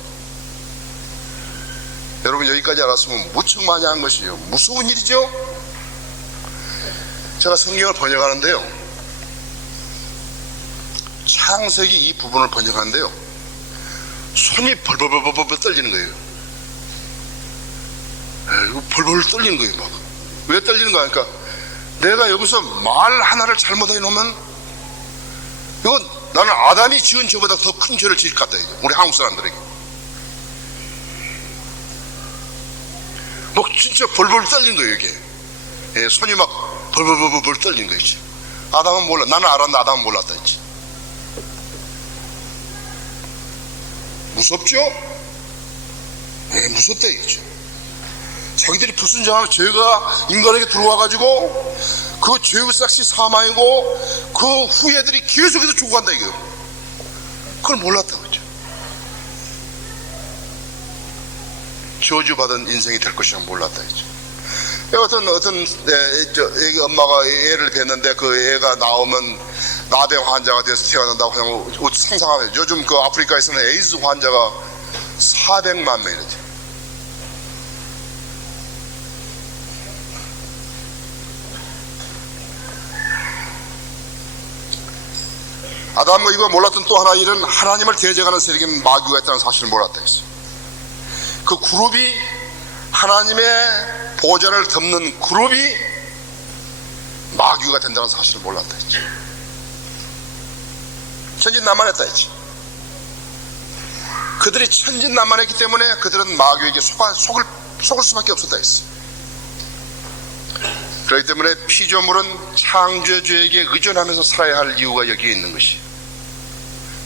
여러분 여기까지 알았으면 무척 많이 한 것이에요. 무서운 일이죠. 제가 성경을 번역하는데요, 창세기 이 부분을 번역하는데요, 손이 벌벌벌벌 떨리는 거예요. 벌벌 떨리는 거예요. 막. 왜 떨리는 거야? 그러니까 내가 여기서 말 하나를 잘못해 놓으면 이건 나는 아담이 지은 죄보다 더 큰 죄를 지을 것 같다. 우리 한국 사람들에게 막 진짜 벌벌 떨리는 거예요. 이게 손이 막 벌벌벌벌 떨리는 거였지. 아담은 몰라. 나는 알았는데 아담은 몰랐다 했지. 무섭죠? 무섭다 이거죠. 자기들이 불순종하면 죄가 인간에게 들어와가지고 그 죄의 싹이 사망이고 그 후예들이 계속해서 죽어간다 이거예요. 그걸 몰랐다고 했죠. 저주받은 인생이 될 것이라 몰랐다 했죠. 어떤 애기 엄마가 애를 뵀는데 그 애가 나오면 나병 환자가 돼서 태어난다고 하면 상상하면 요즘 그 아프리카에서는 에이즈 환자가 400만 명이죠. 아담과 이브가 몰랐던 또 하나 일은 하나님을 대적하는 세력이 마귀가 있다는 사실을 몰랐다 했어요. 그 그룹이 하나님의 보좌를 덮는 그룹이 마귀가 된다는 사실을 몰랐다 했죠. 천진난만했다 했지. 그들이 천진난만했기 때문에 그들은 마귀에게 속을 수밖에 없었다 했어. 그렇기 때문에 피조물은 창조주에게 의존하면서 살아야 할 이유가 여기에 있는 것이에요.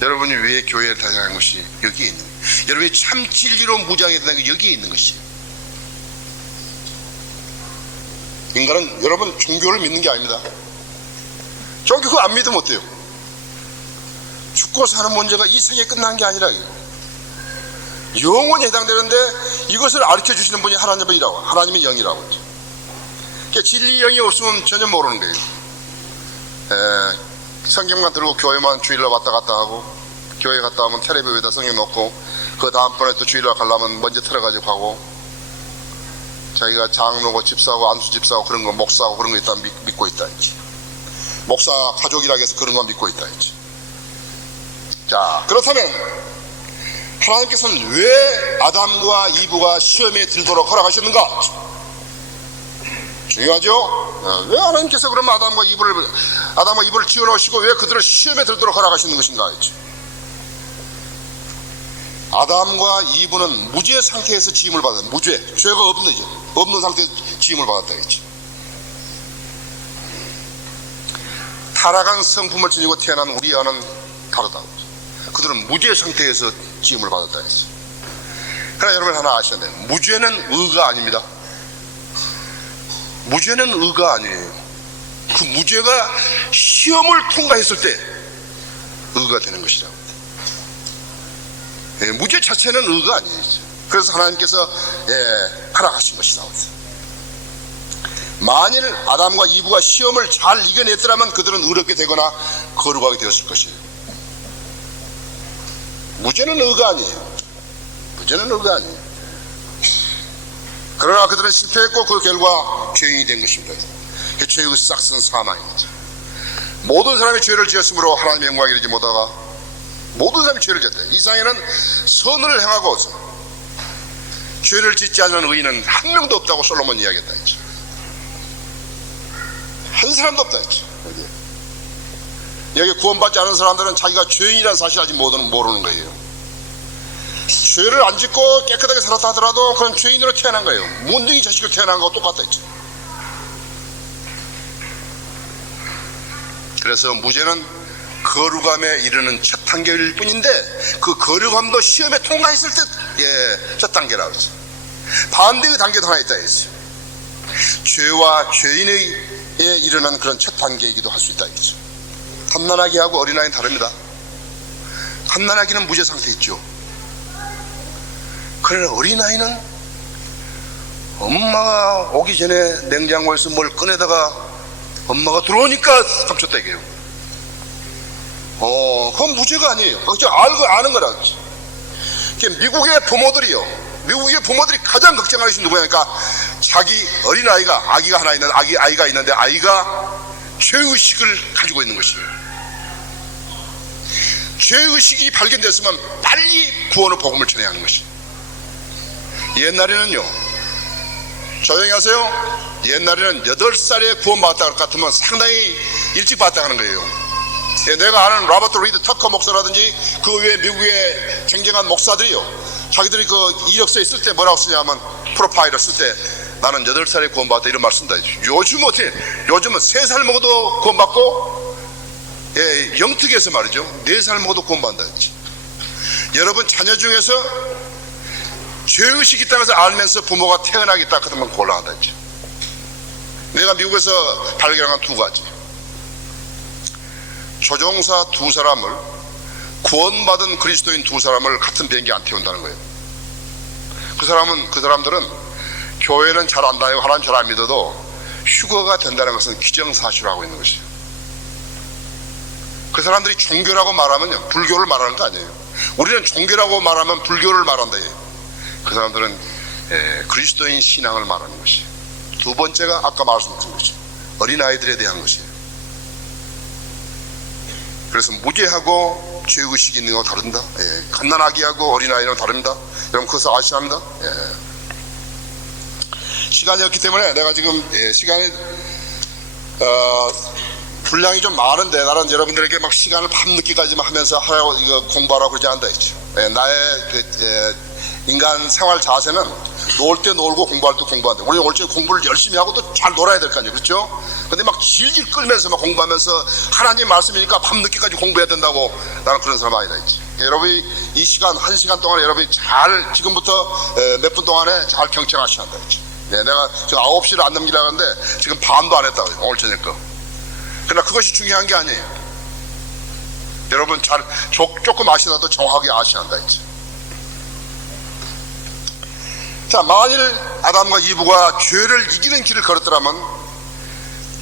여러분이 왜 교회를 다니는 것이 여기에 있는 거예요. 여러분이 참 진리로 무장해야 된다는 게 여기에 있는 것이에요. 인간은 여러분 종교를 믿는 게 아닙니다. 종교 그거 안 믿으면 어때요? 죽고 사는 문제가 이 세계에 끝난 게 아니라 영원히 해당되는데 이것을 가르쳐 주시는 분이 하나님이라고, 하나님의 영이라고. 그러니까 진리 영이 없으면 전혀 모르는 거예요. 성경만 들고 교회만 주일날 왔다 갔다 하고, 교회 갔다 오면 텔레비 위에다 성경 놓고 그 다음번에 또 주일날 가려면 먼저 틀어가지고 가고, 자기가 장로고 집사고 안수 집사고 그런 거 목사고 그런 거 있다 믿고 있다 했지. 목사 가족이라고 해서 그런 거 믿고 있다 했지. 자, 그렇다면 하나님께서는 왜 아담과 이브가 시험에 들도록 허락하셨는가? 중요하죠? 왜 하나님께서 그러면 아담과 이브를 지어놓으시고 왜 그들을 시험에 들도록 허락하시는 것인가 했죠. 아담과 이브는 무죄 상태에서 지음을 받았다. 무죄, 죄가 없는 상태에서 지음을 받았다 했지. 타락한 성품을 지니고 태어난 우리와는 다르다고. 그들은 무죄 상태에서 지음을 받았다 했어. 그러나 여러분 하나 아셔야 돼요. 무죄는 의가 아닙니다. 무죄는 의가 아니에요. 그 무죄가 시험을 통과했을 때 의가 되는 것이라고. 무죄 자체는 의가 아니에요. 그래서 하나님께서 허락하신 것이라고. 만일 아담과 이브가 시험을 잘 이겨냈더라면 그들은 의롭게 되거나 거룩하게 되었을 것이에요. 무죄는 의가 아니에요. 무죄는 의가 아니에요. 그러나 그들은 실패했고 그 결과 죄인이 된 것입니다. 그 죄의 싹슨 사망이죠. 모든 사람이 죄를 지었으므로 하나님의 영광에 이르지 못하다가 모든 사람이 죄를 지었다. 이 세상에는 선을 행하고 죄를 짓지 않는 의인은 한 명도 없다고 솔로몬 이야기했다 했죠. 한 사람도 없다 했죠. 여기 구원받지 않은 사람들은 자기가 죄인이라는 사실 아직 모르는 거예요. 죄를 안 짓고 깨끗하게 살았다 하더라도 그건 죄인으로 태어난 거예요. 문둥이 자식으로 태어난 거하고 똑같다 했죠. 그래서 무죄는 거룩함에 이르는 첫 단계일 뿐인데 그 거룩함도 시험에 통과했을 때 첫 단계라고 했죠. 반대의 단계도 하나 있다 했어요. 죄와 죄인에 이르는 그런 첫 단계이기도 할 수 있다 했죠. 갓난아기하고 어린아이는 다릅니다. 갓난아기는 무죄 상태에 있죠. 그러나 어린아이는 엄마가 오기 전에 냉장고에서 뭘 꺼내다가 엄마가 들어오니까 감췄다 이게요. 그건 무죄가 아니에요. 그거 알고 아는 거라. 미국의 부모들이 가장 걱정하는 것이 누구냐니까 자기 어린아이가 아기가 하나 있는데 아이가 있는데 아이가 죄의식을 가지고 있는 것이에요. 죄의식이 발견됐으면 빨리 구원의 복음을 전해야 하는 것이에요. 옛날에는요, 조용히 하세요. 옛날에는 8살에 구원받았다 할 것 같으면 상당히 일찍 받았다 하는 거예요. 내가 아는 로버트 리드 터커 목사라든지 그 외에 미국의 쟁쟁한 목사들이요, 자기들이 그 이력서에 쓸 때 뭐라고 쓰냐면 프로파일을 쓸 때 나는 8살에 구원받았다 이런 말 쓴다. 요즘은 어떻게? 요즘은 3살 먹어도 구원받고, 영특에서 말이죠, 4살 먹어도 구원받는다 했지. 여러분 자녀 중에서 죄의식이 있다고 해서 알면서 부모가 태어나겠다 그러면 곤란하다 했죠. 내가 미국에서 발견한 2가지. 조종사 2사람을, 구원받은 그리스도인 2사람을 같은 비행기 안 태운다는 거예요. 그 사람들은 교회는 잘 안다요, 하나님 잘 안 믿어도 휴거가 된다는 것은 기정사실로 하고 있는 것이에요. 그 사람들이 종교라고 말하면요, 불교를 말하는 거 아니에요. 우리는 종교라고 말하면 불교를 말한다. 그 사람들은 그리스도인 신앙을 말하는 것이에요. 2번째가 아까 말씀드린 것이에요. 어린아이들에 대한 것이에요. 그래서 무죄하고 죄의식이 있는 거 다릅니다. 갓난아기하고 어린아이는 다릅니다. 여러분 그것을 아셔야 합니다. 시간이 없기 때문에 내가 지금 시간이 분량이 좀 많은데 나는 여러분들에게 막 시간을 밤늦게까지만 하면서 하라고 이거 공부하라고 그러지 않는다 했죠. 나의 인간 생활 자세는 놀 때 놀고 공부할 때 공부한다. 우리는 올해 공부를 열심히 하고 또 잘 놀아야 될 거 아니에요, 그렇죠? 근데 막 질질 끌면서 막 공부하면서 하나님 말씀이니까 밤늦게까지 공부해야 된다고, 나는 그런 사람 아니다 했지. 여러분이 이 시간 1시간 동안에 여러분이 잘 지금부터 몇 분 동안에 잘 경청하셔야 한다 했지. 내가 지금 9시를 안 넘기려고 하는데 지금 반도 안 했다고, 오늘 저녁 거. 그러나 그것이 중요한 게 아니에요. 여러분 잘 조금 아시더라도 정확하게 아셔야 한다 했지. 자, 만일 아담과 이브가 죄를 이기는 길을 걸었더라면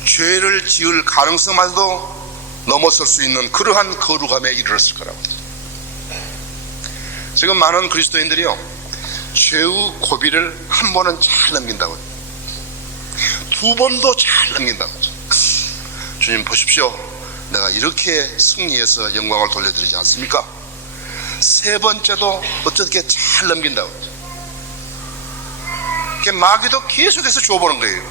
죄를 지을 가능성마저도 넘어설 수 있는 그러한 거룩함에 이르렀을 거라고. 지금 많은 그리스도인들이요, 죄의 고비를 한 번은 잘 넘긴다고, 두 번도 잘 넘긴다고. 주님 보십시오, 내가 이렇게 승리해서 영광을 돌려드리지 않습니까? 세 번째도 어떻게 잘 넘긴다고. 마귀도 계속해서 줘보는 거예요.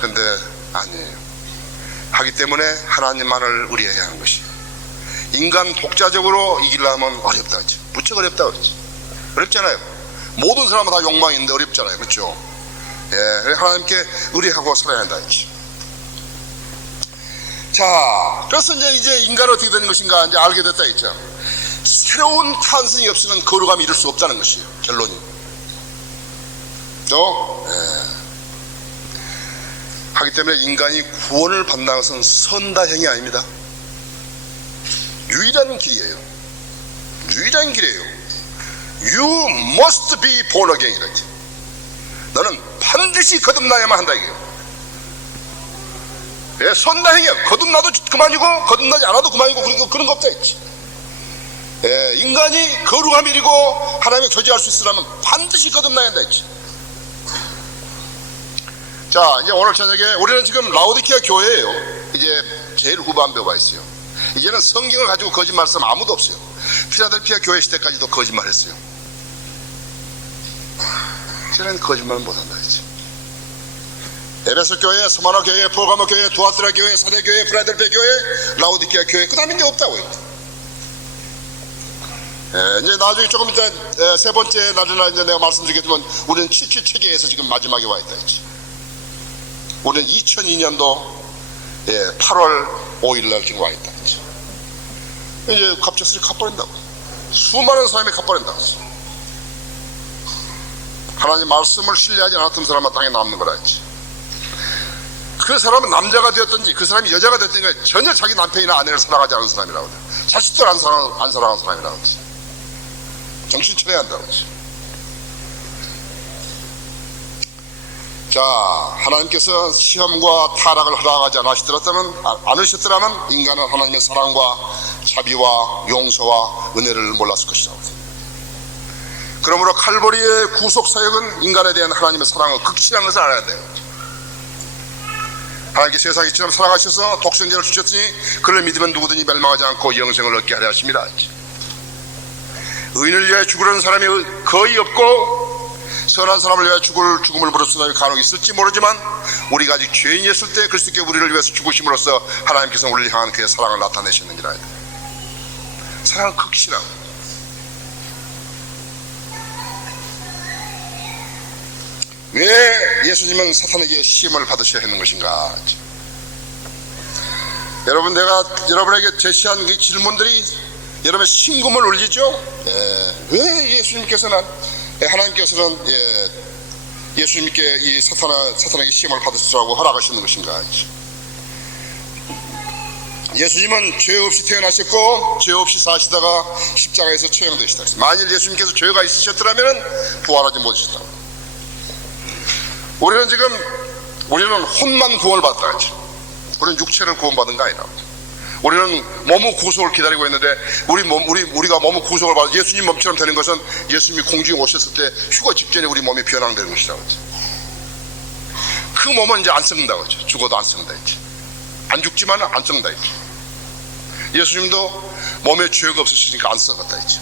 근데 아니에요. 하기 때문에 하나님만을 의뢰해야 하는 것이에요. 인간 독자적으로 이기려면 어렵다 하죠. 무척 어렵다 그러죠. 어렵잖아요. 모든 사람은 다 욕망이 있는데 어렵잖아요. 그렇죠? 하나님께 의뢰하고 살아야 한다 했죠. 자, 그래서 이제 인간은 어떻게 되는 것인가 이제 알게 됐다 했죠. 새로운 탄생이 없이는 거룩함이 이룰 수 없다는 것이에요. 결론이. 하기 때문에 인간이 구원을 받는 것은 선다형이 아닙니다. 유일한 길이에요. 유일한 길이에요. You must be born again 이랬지. 너는 반드시 거듭나야만 한다 이게요. 선다형이야. 거듭나도 그만이고 거듭나지 않아도 그만이고 그런 거 없다 했지. 인간이 거룩함이 이루고 하나님과 교제할 수 있으려면 반드시 거듭나야 한다 했지. 자, 이제 오늘 저녁에 우리는 지금 라오디케아 교회예요. 이제 제일 후반부에 와 있어요. 이제는 성경을 가지고 거짓말 쓰면 아무도 없어요. 필라델피아 교회 시대까지도 거짓말했어요. 이제는 거짓말 못한다 했지. 에베소 교회, 스마나 교회, 포가모 교회, 두아트라 교회, 사대 교회, 필라델피아 교회, 라오디케아 교회, 그 다음에 이제 없다고요. 이제 나중에 조금 이따 세 번째 날이나 이제 내가 말씀드리겠지만 우리는 7주 체계에서 지금 마지막에 와 있다 했지. 우리는 2002년도 8월 5일날 지금 와 있다 했지. 이제 갑작스레 가버린다고. 수많은 사람이 가버린다고. 하나님 말씀을 신뢰하지 않았던 사람은 땅에 남는 거라 했지. 그 사람은 남자가 되었든지 그 사람이 여자가 되었든지 전혀 자기 남편이나 아내를 사랑하지 않은 사람이라고 해. 자식들 안 사랑하는 사람이라고 해. 정신 차려야 한다고 해. 자, 하나님께서 시험과 타락을 허락하지 않으셨더라면 인간은 하나님의 사랑과 자비와 용서와 은혜를 몰랐을 것이다. 그러므로 칼보리의 구속사역은 인간에 대한 하나님의 사랑을 극치한 것을 알아야 돼요. 하나님께 세상에 이처럼 사랑하셔서 독생자를 주셨으니 그를 믿으면 누구든지 멸망하지 않고 영생을 얻게 하려 하십니다. 의인을 위하여 죽으려는 사람이 거의 없고 선한 사람을 위하여 죽음을 부르는 사람이 간혹 있을지 모르지만 우리가 아직 죄인이었을 때 그리스도께 우리를 위해서 죽으심으로써 하나님께서 우리를 향한 그의 사랑을 나타내셨느니라. 사랑을 극치라고. 왜 예수님은 사탄에게 시험을 받으셔야 하는 것인가? 여러분, 내가 여러분에게 제시한 그 질문들이 여러분의 심금을 울리죠? 왜 예수님께서는 하나님께서는 예수님께 이 사탄에게 시험을 받으시라고 허락하시는 것인가? 예수님은 죄 없이 태어나셨고 죄 없이 사시다가 십자가에서 처형되시다. 만일 예수님께서 죄가 있으셨더라면 부활하지 못하셨다. 우리는 혼만 구원을 받았다. 우리는 육체를 구원받은 거 아니라. 우리는 몸의 구속을 기다리고 있는데 우리가 몸의 구속을 받아 예수님 몸처럼 되는 것은 예수님이 공중에 오셨을 때 휴거 직전에 우리 몸이 변화되는 것이라고 하죠. 그 몸은 이제 안 썩는다고 하죠. 죽어도 안 썩는다 했지. 안 죽지만 안 썩는다 했지. 예수님도 몸에 죄가 없으시니까 안 썩었다 했지.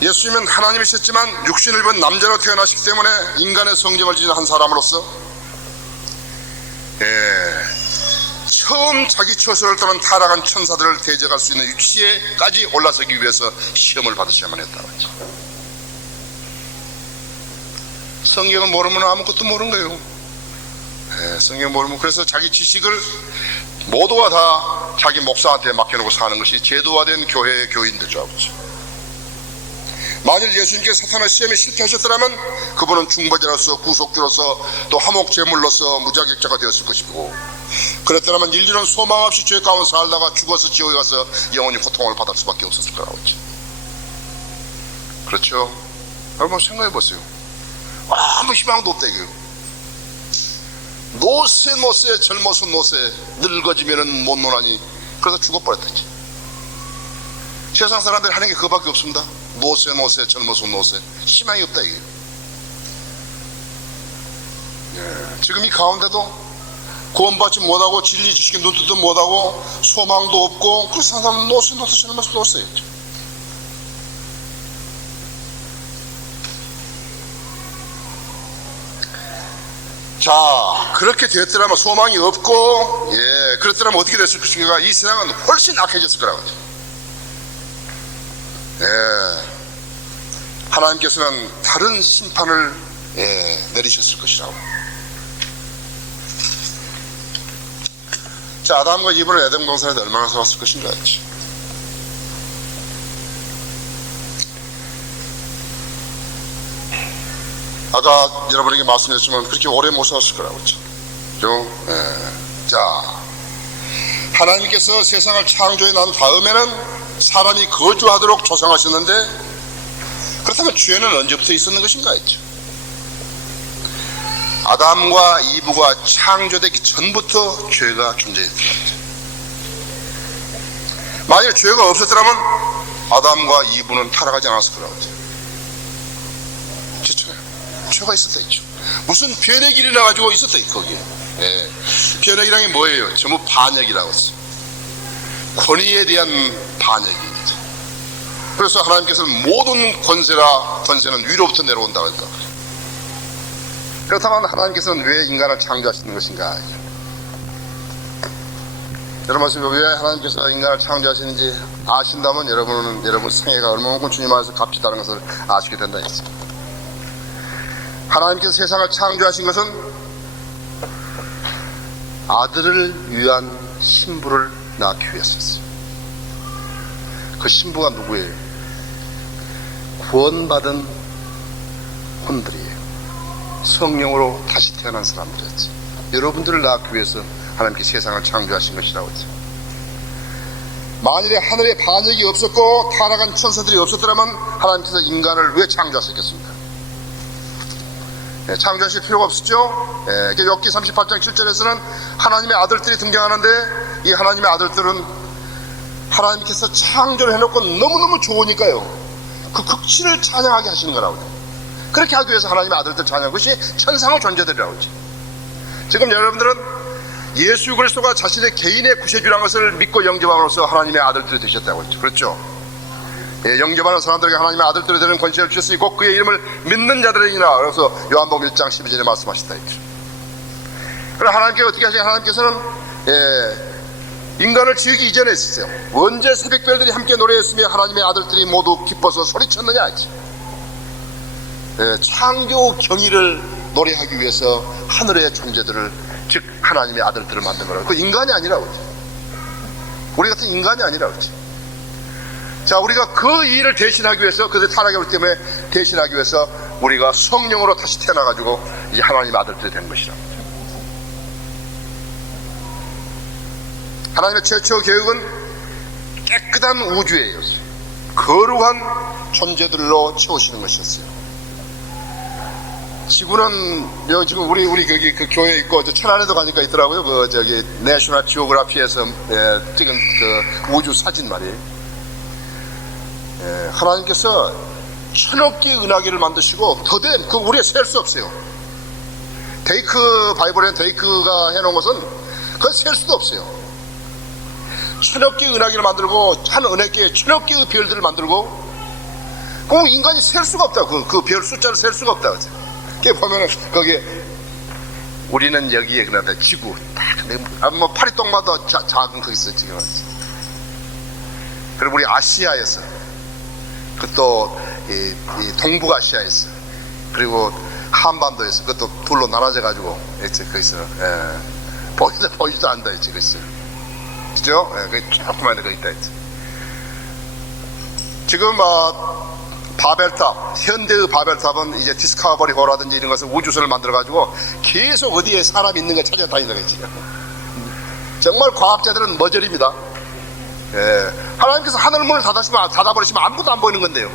예수님은 하나님이셨지만 육신을 입은 남자로 태어나시기 때문에 인간의 성정을 지닌 한 사람으로서 처음 자기 처소를 떠난 타락한 천사들을 대적할 수 있는 위치에까지 올라서기 위해서 시험을 받으셔야만 했다고 했죠. 성경을 모르면 아무것도 모르는 거예요. 성경 모르면 그래서 자기 지식을 모두가 다 자기 목사한테 맡겨놓고 사는 것이 제도화된 교회의 교인들이라고 그러죠. 만일 예수님께서 사탄의 시험에 실패하셨더라면 그분은 중보자로서 구속주로서 또 화목 제물로서 무자격자가 되었을 것이고 그랬더라면 인류는 소망 없이 죄 가운데 살다가 죽어서 지옥에 가서 영원히 고통을 받을 수밖에 없었을 거라고 했죠. 그렇죠? 여러분 생각해 보세요. 아무 희망도 없다 이거예요. 노세 젊어서 노세 늙어지면은 못 노나니 그래서 죽어버렸다지. 세상 사람들이 하는 게 그거밖에 없습니다. 노세 젊어서 노세 희망이 없다 이거예요. 지금 이 가운데도 구원받지 못하고 진리 지식에 눈뜨도 못하고 소망도 없고 그래서 사람은 노세 젊어서 노세였죠. 자, 그렇게 됐더라면 소망이 없고, 그랬더라면 어떻게 됐을 것인가? 이 세상은 훨씬 악해졌을 거라고. 하나님께서는 다른 심판을 내리셨을 것이라고. 자, 아담과 이브는 에덴 동산에 얼마나 살았을 것인가 했지. 아까 여러분에게 말씀드렸지만 그렇게 오래 못 살았을 거라고 했죠. 자, 하나님께서 세상을 창조해 난 다음에는 사람이 거주하도록 조성하셨는데 그렇다면 죄는 언제부터 있었는 것인가 했죠. 아담과 이브가 창조되기 전부터 죄가 존재했던 거죠. 만약 죄가 없었더라면 아담과 이브는 타락하지 않았을 거라고 했죠. 죄가 있었다 했죠. 무슨 변액이 일어나가지고 있었다 거기에. 변액이라는 게 뭐예요? 전부 반역이라고 했어요. 권위에 대한 반역이죠. 그래서 하나님께서는 모든 권세는 위로부터 내려온다고 했다. 그렇다면 하나님께서는 왜 인간을 창조하시는 것인가? 여러분 왜 하나님께서 인간을 창조하시는지 아신다면 여러분 생애가 얼마만큼 주님 안에서 값지다는 것을 아시게 된다 했어요. 하나님께서 세상을 창조하신 것은 아들을 위한 신부를 낳기 위해서였어요. 그 신부가 누구예요? 구원받은 혼들이에요. 성령으로 다시 태어난 사람들이었지. 여러분들을 낳기 위해서 하나님께서 세상을 창조하신 것이라고 했죠. 만일에 하늘에 반역이 없었고 타락한 천사들이 없었더라면 하나님께서 인간을 왜 창조하셨겠습니까? 창조하실 필요가 없었죠. 욥기 38장 7절에서는 하나님의 아들들이 등장하는데 이 하나님의 아들들은 하나님께서 창조를 해놓고 너무너무 좋으니까요 그 극치를 찬양하게 하시는 거라고. 그렇게 하기 위해서 하나님의 아들들 찬양한 것이 천상의 존재들이라고 하죠. 지금 여러분들은 예수 그리스도가 자신의 개인의 구세주라는 것을 믿고 영접함으로써 하나님의 아들들이 되셨다고 했죠. 그렇죠? 영접하는 사람들에게 하나님의 아들들이 되는 권세를 주셨으니 곧 그의 이름을 믿는 자들이니라. 그래서 요한복음 1장 12절에 말씀하셨다 했죠. 그럼 하나님께서 어떻게 하시냐? 하나님께서는 인간을 지으기 이전에 있었어요. 언제 새벽별들이 함께 노래했으며 하나님의 아들들이 모두 기뻐서 소리쳤느냐 했지. 창조 경의를 노래하기 위해서 하늘의 존재들을 즉 하나님의 아들들을 만든 거라고. 그 인간이 아니라고 했지. 우리 같은 인간이 아니라고 했지. 자, 우리가 그 일을 대신하기 위해서, 그들 타락이 오기 때문에 대신하기 위해서 우리가 성령으로 다시 태어나가지고 이제 하나님의 아들들이 된 것이라고. 하나님의 최초 계획은 깨끗한 우주예요. 거룩한 존재들로 채우시는 것이었어요. 지구는 지금 우리 거기 그 교회 있고 천안에도 가니까 있더라고요. 내셔널 지오그래피에서 찍은 그 우주 사진 말이에요. 하나님께서 천억 개의 은하계를 만드시고 더된 그 우리가 셀 수 없어요. 데이크 바이블에 데이크가 해놓은 것은 그건 셀 수도 없어요. 천억 개의 은하계를 만들고 한 은하계에 천억 개의 별들을 만들고 그 인간이 셀 수가 없다. 그 별 숫자를 셀 수가 없다. 그게 보면은 거기에 우리는 여기에 그런데 지구 딱 뭐 파리똥마다 작은 거 있어 지금. 그리고 우리 아시아에서 그것도 이 동북아시아에서 그리고 한반도에서 그것도 둘로 나눠져 가지고 거기서 보이지도 않다 있지 거기서. 그죠? 그 조그만 거 있다 했지. 지금 바벨탑, 현대의 바벨탑은 이제 디스커버리 호라든지 이런 것을 우주선을 만들어 가지고 계속 어디에 사람 있는 거 찾아다니는 거지. 정말 과학자들은 머저리입니다. 하나님께서 하늘 문을 닫아버리시면 아무것도 안 보이는 건데요.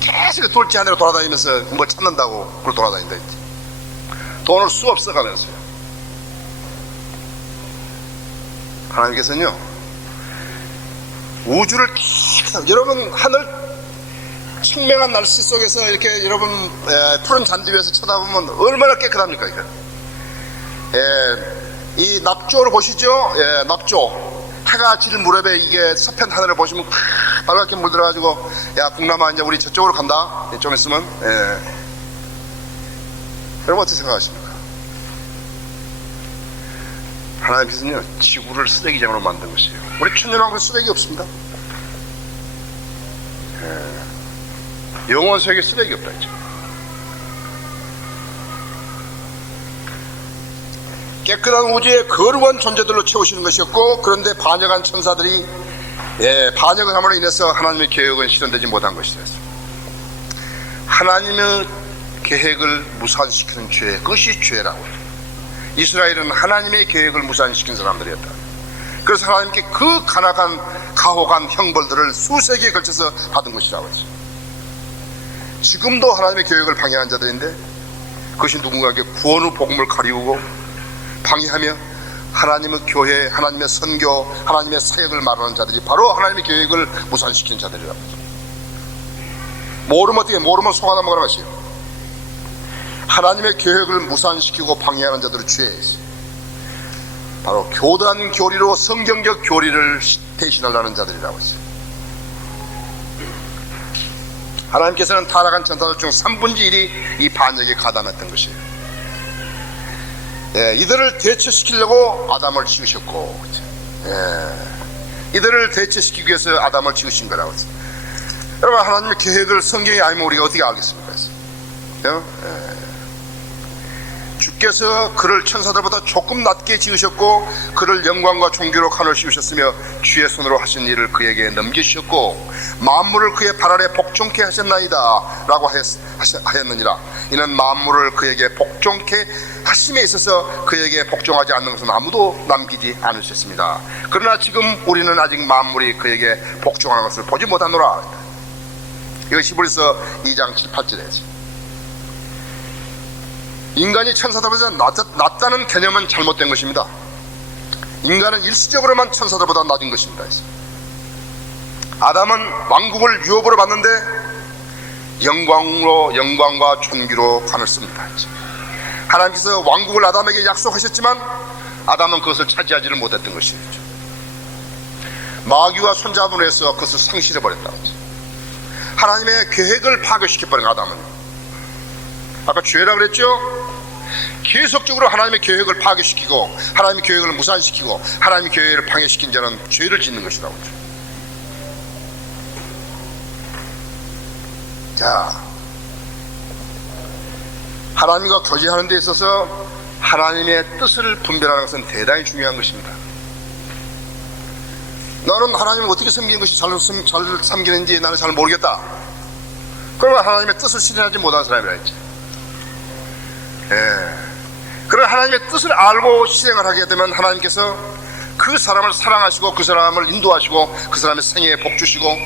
계속 돌지 하늘을 돌아다니면서 뭘 찾는다고 그걸 돌아다닌다 했지. 돈을 수업 써가면서요. 하나님께서는요, 우주를 계속, 여러분 하늘 청명한 날씨 속에서 이렇게 여러분 푸른 잔디 위에서 쳐다보면 얼마나 깨끗합니까 이거. 이 납조를 보시죠. 납조, 해가 질 무렵에 이게 서편 하늘을 보시면 빨갛게 물들어가지고, 야 북남아 이제 우리 저쪽으로 간다 좀 있으면. 여러분 어떻게 생각하십니까? 하나님께서는요, 지구를 쓰레기장으로 만든 것이에요. 우리 천년왕국에 쓰레기 없습니다. 영원 세계에 쓰레기 없다 했죠. 깨끗한 우주에 거룩한 존재들로 채우시는 것이었고, 그런데 반역한 천사들이 반역을 함으로 인해서 하나님의 계획은 실현되지 못한 것이었어요. 하나님의 계획을 무산시키는 죄, 그것이 죄라고 해요. 이스라엘은 하나님의 계획을 무산시킨 사람들이었다. 그래서 하나님께 그 가혹한 형벌들을 수세기에 걸쳐서 받은 것이라고 했죠. 지금도 하나님의 계획을 방해한 자들인데, 그것이 누군가에게 구원의 복음을 가리우고 방해하며 하나님의 교회, 하나님의 선교, 하나님의 사역을 말하는 자들이 바로 하나님의 계획을 무산시키는 자들이라고 하죠. 모르면 속아 넘어가는 것이에요. 하나님의 계획을 무산시키고 방해하는 자들의 죄에 바로 교단 교리로 성경적 교리를 대신하려는 자들이라고 했어요. 하나님께서는 타락한 천사들 중 3분의 1이 이 반역에 가담했던 것이에요. 이들을 대처시키려고 아담을 지으셨고, 이들을 대처시키기 위해서 아담을 지으신 거라고 했어요. 여러분, 하나님의 계획을 성경에 알면 우리가 어떻게 알겠습니까? 주께서 그를 천사들보다 조금 낮게 지으셨고, 그를 영광과 존귀로 하늘 씌우셨으며 주의 손으로 하신 일을 그에게 넘기셨고 만물을 그의 발 아래 복종케 하셨나이다 라고 하였느니라. 이는 만물을 그에게 복종케 하심에 있어서 그에게 복종하지 않는 것은 아무도 남기지 않으셨습니다. 그러나 지금 우리는 아직 만물이 그에게 복종하는 것을 보지 못하노라. 이거 히브리서 2장 7, 8절에지. 인간이 천사들보다 낮다는 개념은 잘못된 것입니다. 인간은 일시적으로만 천사들보다 낮은 것입니다. 아담은 왕국을 유업으로 받는데 영광과 존귀로 가졌습니다. 하나님께서 왕국을 아담에게 약속하셨지만 아담은 그것을 차지하지를 못했던 것이죠. 마귀와 손잡음으로 해서 그것을 상실해버렸다. 하나님의 계획을 파괴시켜버린 아담은, 아까 죄라고 그랬죠? 계속적으로 하나님의 계획을 파괴시키고 하나님의 계획을 무산시키고 하나님의 계획을 방해시킨 자는 죄를 짓는 것이라고 하죠. 자, 하나님과 교제하는 데 있어서 하나님의 뜻을 분별하는 것은 대단히 중요한 것입니다. 나는 하나님을 어떻게 섬기는 것이 잘 섬기는지 나는 잘 모르겠다. 그러면 하나님의 뜻을 실현하지 못한 사람이라 했지. 그런 하나님의 뜻을 알고 실행을 하게 되면 하나님께서 그 사람을 사랑하시고 그 사람을 인도하시고 그 사람의 생애에 복 주시고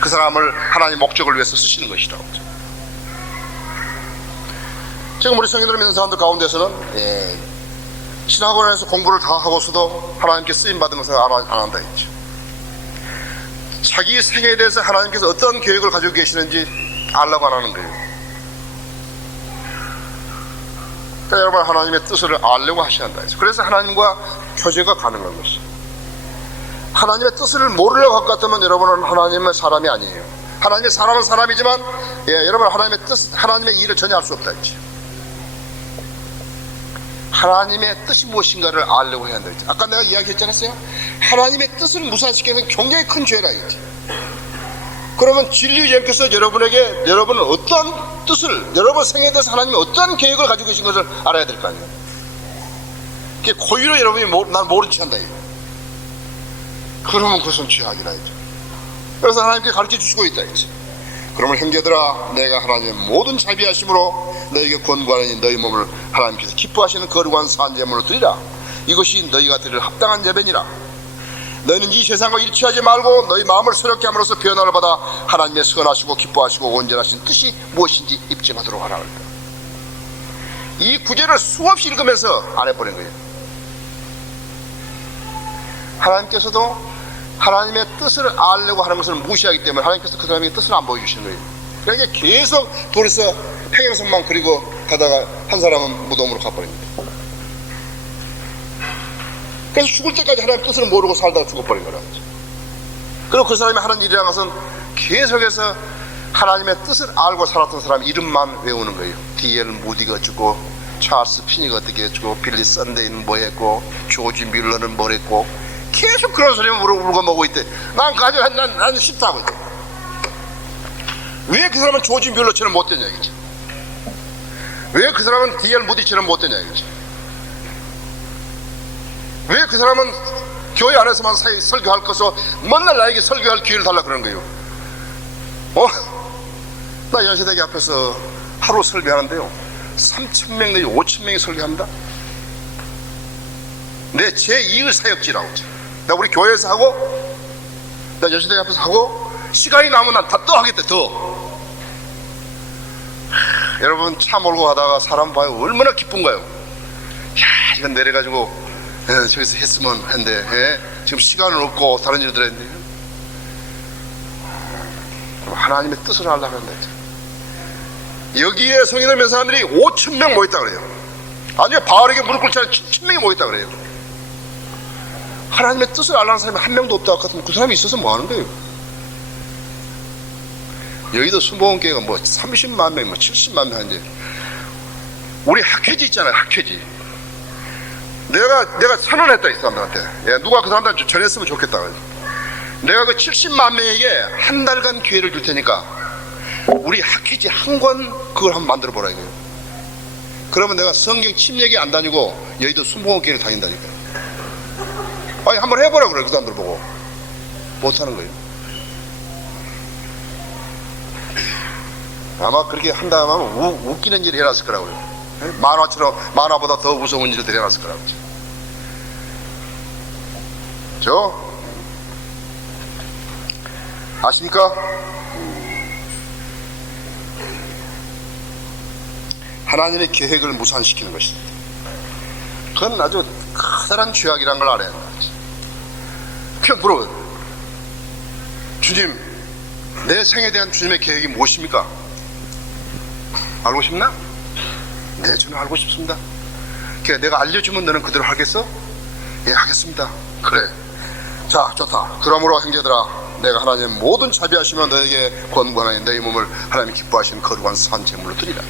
그 사람을 하나님의 목적을 위해서 쓰시는 것이라고. 지금 우리 성인들을 믿는 사람들 가운데서는 신학원에서 공부를 다 하고서도 하나님께 쓰임받은 것을 안 한다 했죠. 자기 생애에 대해서 하나님께서 어떤 계획을 가지고 계시는지 알라고 안 하는 거예요. 그러니까 여러분, 하나님의 뜻을 알려고 하셔야 한다 했어요. 그래서 하나님과 교제가 가능한 것이죠. 하나님의 뜻을 모르려고 할 것 같으면 여러분은 하나님의 사람이 아니에요. 하나님의 사람은 사람이지만 여러분 하나님의 뜻, 하나님의 일을 전혀 알 수 없다 했죠. 하나님의 뜻이 무엇인가를 알려고 해야 한다 했죠. 아까 내가 이야기했지 않았어요? 하나님의 뜻을 무산시키는 굉장히 큰 죄라 했지. 그러면 진리 예수께서 여러분에게 여러분은 어떤 뜻을, 여러분 생애에 대해서 하나님이 어떤 계획을 가지고 계신 것을 알아야 될 거 아니에요. 그게 고의로 여러분이 난 모른 체 한다 이거. 그러면 그것은 죄악이라 했죠. 그래서 하나님께 가르쳐 주시고 있다 했지. 그러면 형제들아, 내가 하나님의 모든 자비하심으로 너에게 권고하니 너희 몸을 하나님께서 기뻐하시는 거룩한 산 제물로 드리라. 이것이 너희가 드릴 합당한 예배니라. 너희는 이 세상과 일치하지 말고 너희 마음을 새롭게 함으로써 변화를 받아 하나님의 선하시고 기뻐하시고 온전하신 뜻이 무엇인지 입증하도록 하라. 이 구절을 수없이 읽으면서 안 해버린 거예요. 하나님께서도 하나님의 뜻을 알려고 하는 것을 무시하기 때문에 하나님께서 그 사람의 뜻을 안 보여주시는 거예요. 그러니까 계속 돌에서 평행선만 그리고 가다가 한 사람은 무덤으로 가버립니다. 그래서 죽을 때까지 하나님의 뜻을 모르고 살다가 죽어버린 거라는 거죠. 그리고 그 사람이 하는 일이라는 것은 계속해서 하나님의 뜻을 알고 살았던 사람 이름만 외우는 거예요. D.L. 무디가 어쩌고, 찰스 피니가 어떻게 했고, 빌리 썬데이는 뭐 했고, 조지 밀러는 뭐 했고, 계속 그런 소리만 울고 먹고 있대. 난 싫다고. 왜 그 사람은 조지 밀러처럼 못된 얘기지? 왜 그 사람은 D.L. 무디처럼 못된 얘기지? 왜 그 사람은 교회 안에서만 설교할 것을 맨날 나에게 설교할 기회를 달라 그러는 거예요? 나 연세대교 앞에서 하루 설교하는데요 3,000명 내지 5,000명이 설교합니다. 내 제2의 사역지라고. 나 우리 교회에서 하고 나 연세대교 앞에서 하고 시간이 남으면 난 다 또 하겠다. 더 여러분 차 몰고 가다가 사람 봐요 얼마나 기쁜가요? 야 이건 내려가지고 저기서 했으면 했는데 지금 시간은 없고 다른 일들 했는데 하나님의 뜻을 알려고 한다. 여기에 성인들 몇 사람들이 5,000명 모였다 그래요. 아니요 바울에게 무릎 꿇지 않은 7,000명이 모였다 그래요. 하나님의 뜻을 알라는 사람이 한 명도 없다 같으면 그 사람이 있어서 뭐 하는 거예요? 여의도 순복음교회가 뭐 30만 명, 뭐 70만 명 하는데 우리 학회지 있잖아요. 학회지. 내가 선언했다 이 사람들한테. 누가 그 사람들한테 전했으면 좋겠다. 내가 그 70만 명에게 한 달간 기회를 줄 테니까 우리 학회지 한 권 그걸 한번 만들어 보라 이거예요. 그러면 내가 성경 침례기 안 다니고 여의도 순복음교회를 다닌다니까요. 아니 한번 해보라 그래. 그 사람들 보고 못하는 거예요. 아마 그렇게 한다면 웃기는 일을 해놨을 거라고요. 만화처럼 만화보다 더 무서운 일을 해놨을 거라고. 저 아십니까? 하나님의 계획을 무산시키는 것이다. 그건 아주 커다란 죄악이라는 걸 알아야 한다. 그냥 물어봐요. 주님, 내 생에 대한 주님의 계획이 무엇입니까? 알고 싶나? 네, 저는 알고 싶습니다. 그러니까 내가 알려주면 너는 그대로 하겠어? 예, 하겠습니다. 그래. 자, 좋다. 그러므로 형제들아, 내가 하나님의 모든 자비하시며 너에게 권고하나니 너희 몸을 하나님이 기뻐하시는 거룩한 산 제물로 드리라.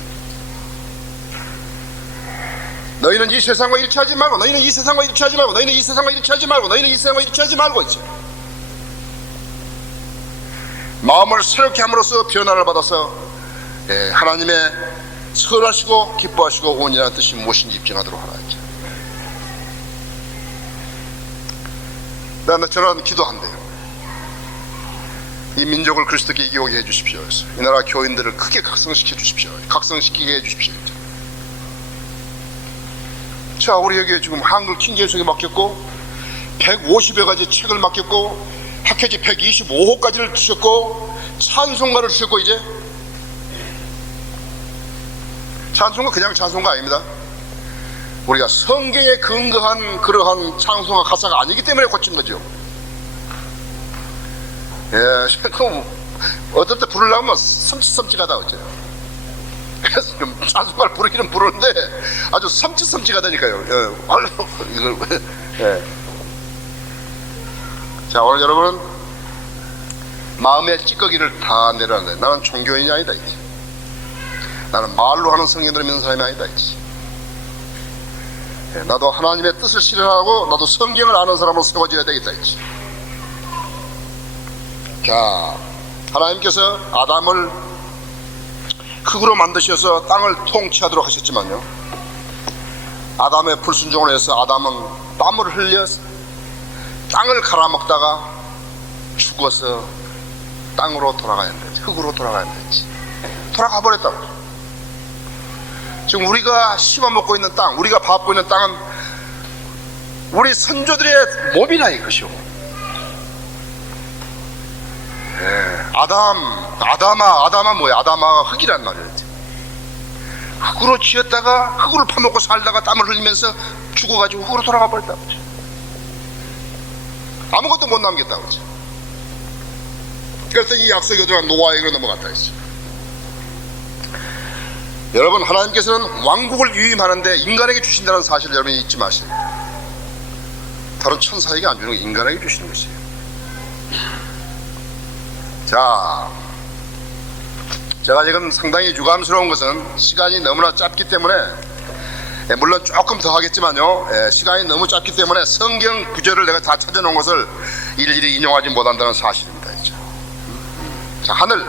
너희는 이 세상과 일치하지 말고, 너희는 이 세상과 일치하지 말고, 너희는 이 세상과 일치하지 말고, 너희는 이 세상과 일치하지 말고 있지. 마음을 새롭게 함으로써 변화를 받아서 하나님의 선하시고 기뻐하시고 온전한 뜻이 무엇인지 입증하도록 하라 했죠. 그다음에 저는 기도한대요. 이 민족을 그리스도께 이기게 해주십시오. 이 나라 교인들을 크게 각성시켜 주십시오. 각성시키게 해주십시오. 자, 우리 여기에 지금 한글 킹제수에 맡겼고 150여 가지 책을 맡겼고 학회지 125호까지를 주셨고 찬송가를 주셨고 이제 찬송가 그냥 찬송가 아닙니다. 우리가 성경에 근거한 그러한 찬송가 가사가 아니기 때문에 고친 거죠. 예, 어떨 때 부르려면 섬찟섬찟하다 어째요. 그래서 찬송가를 부르기는 부르는데 아주 섬찟섬찟하다니까요. 예. 자, 오늘 여러분 마음의 찌꺼기를 다 내려야 돼. 나는 종교인이 아니다 이제. 나는 말로 하는 성경들을 믿는 사람이 아니다 이제. 예, 나도 하나님의 뜻을 실현하고 나도 성경을 아는 사람으로 세워져야 되겠다 이제. 자, 하나님께서 아담을 흙으로 만드셔서 땅을 통치하도록 하셨지만요, 아담의 불순종을 해서 아담은 땀을 흘려 땅을 갈아먹다가 죽어서 땅으로 돌아가야 된다. 흙으로 돌아가야 된다. 돌아가 버렸다고. 지금 우리가 씹어먹고 있는 땅, 우리가 밟고 있는 땅은 우리 선조들의 몸이라 이것이오. 아담아 뭐야? 아담아가 흙이란 말이지. 흙으로 지었다가 흙으로 파먹고 살다가 땀을 흘리면서 죽어가지고 흙으로 돌아가 버렸다고 그러죠. 아무것도 못 남겼다고 그러죠. 그래서 이 약속이 어디가 노아에게로 넘어갔다 했죠. 여러분, 하나님께서는 왕국을 위임하는데 인간에게 주신다는 사실을 여러분이 잊지 마세요. 다른 천사에게 안 주는 거 인간에게 주시는 것이에요. 자, 제가 지금 상당히 유감스러운 것은 시간이 너무나 짧기 때문에, 물론 조금 더 하겠지만요, 시간이 너무 짧기 때문에 성경 구절을 내가 다 찾아놓은 것을 일일이 인용하지 못한다는 사실입니다. 자, 하늘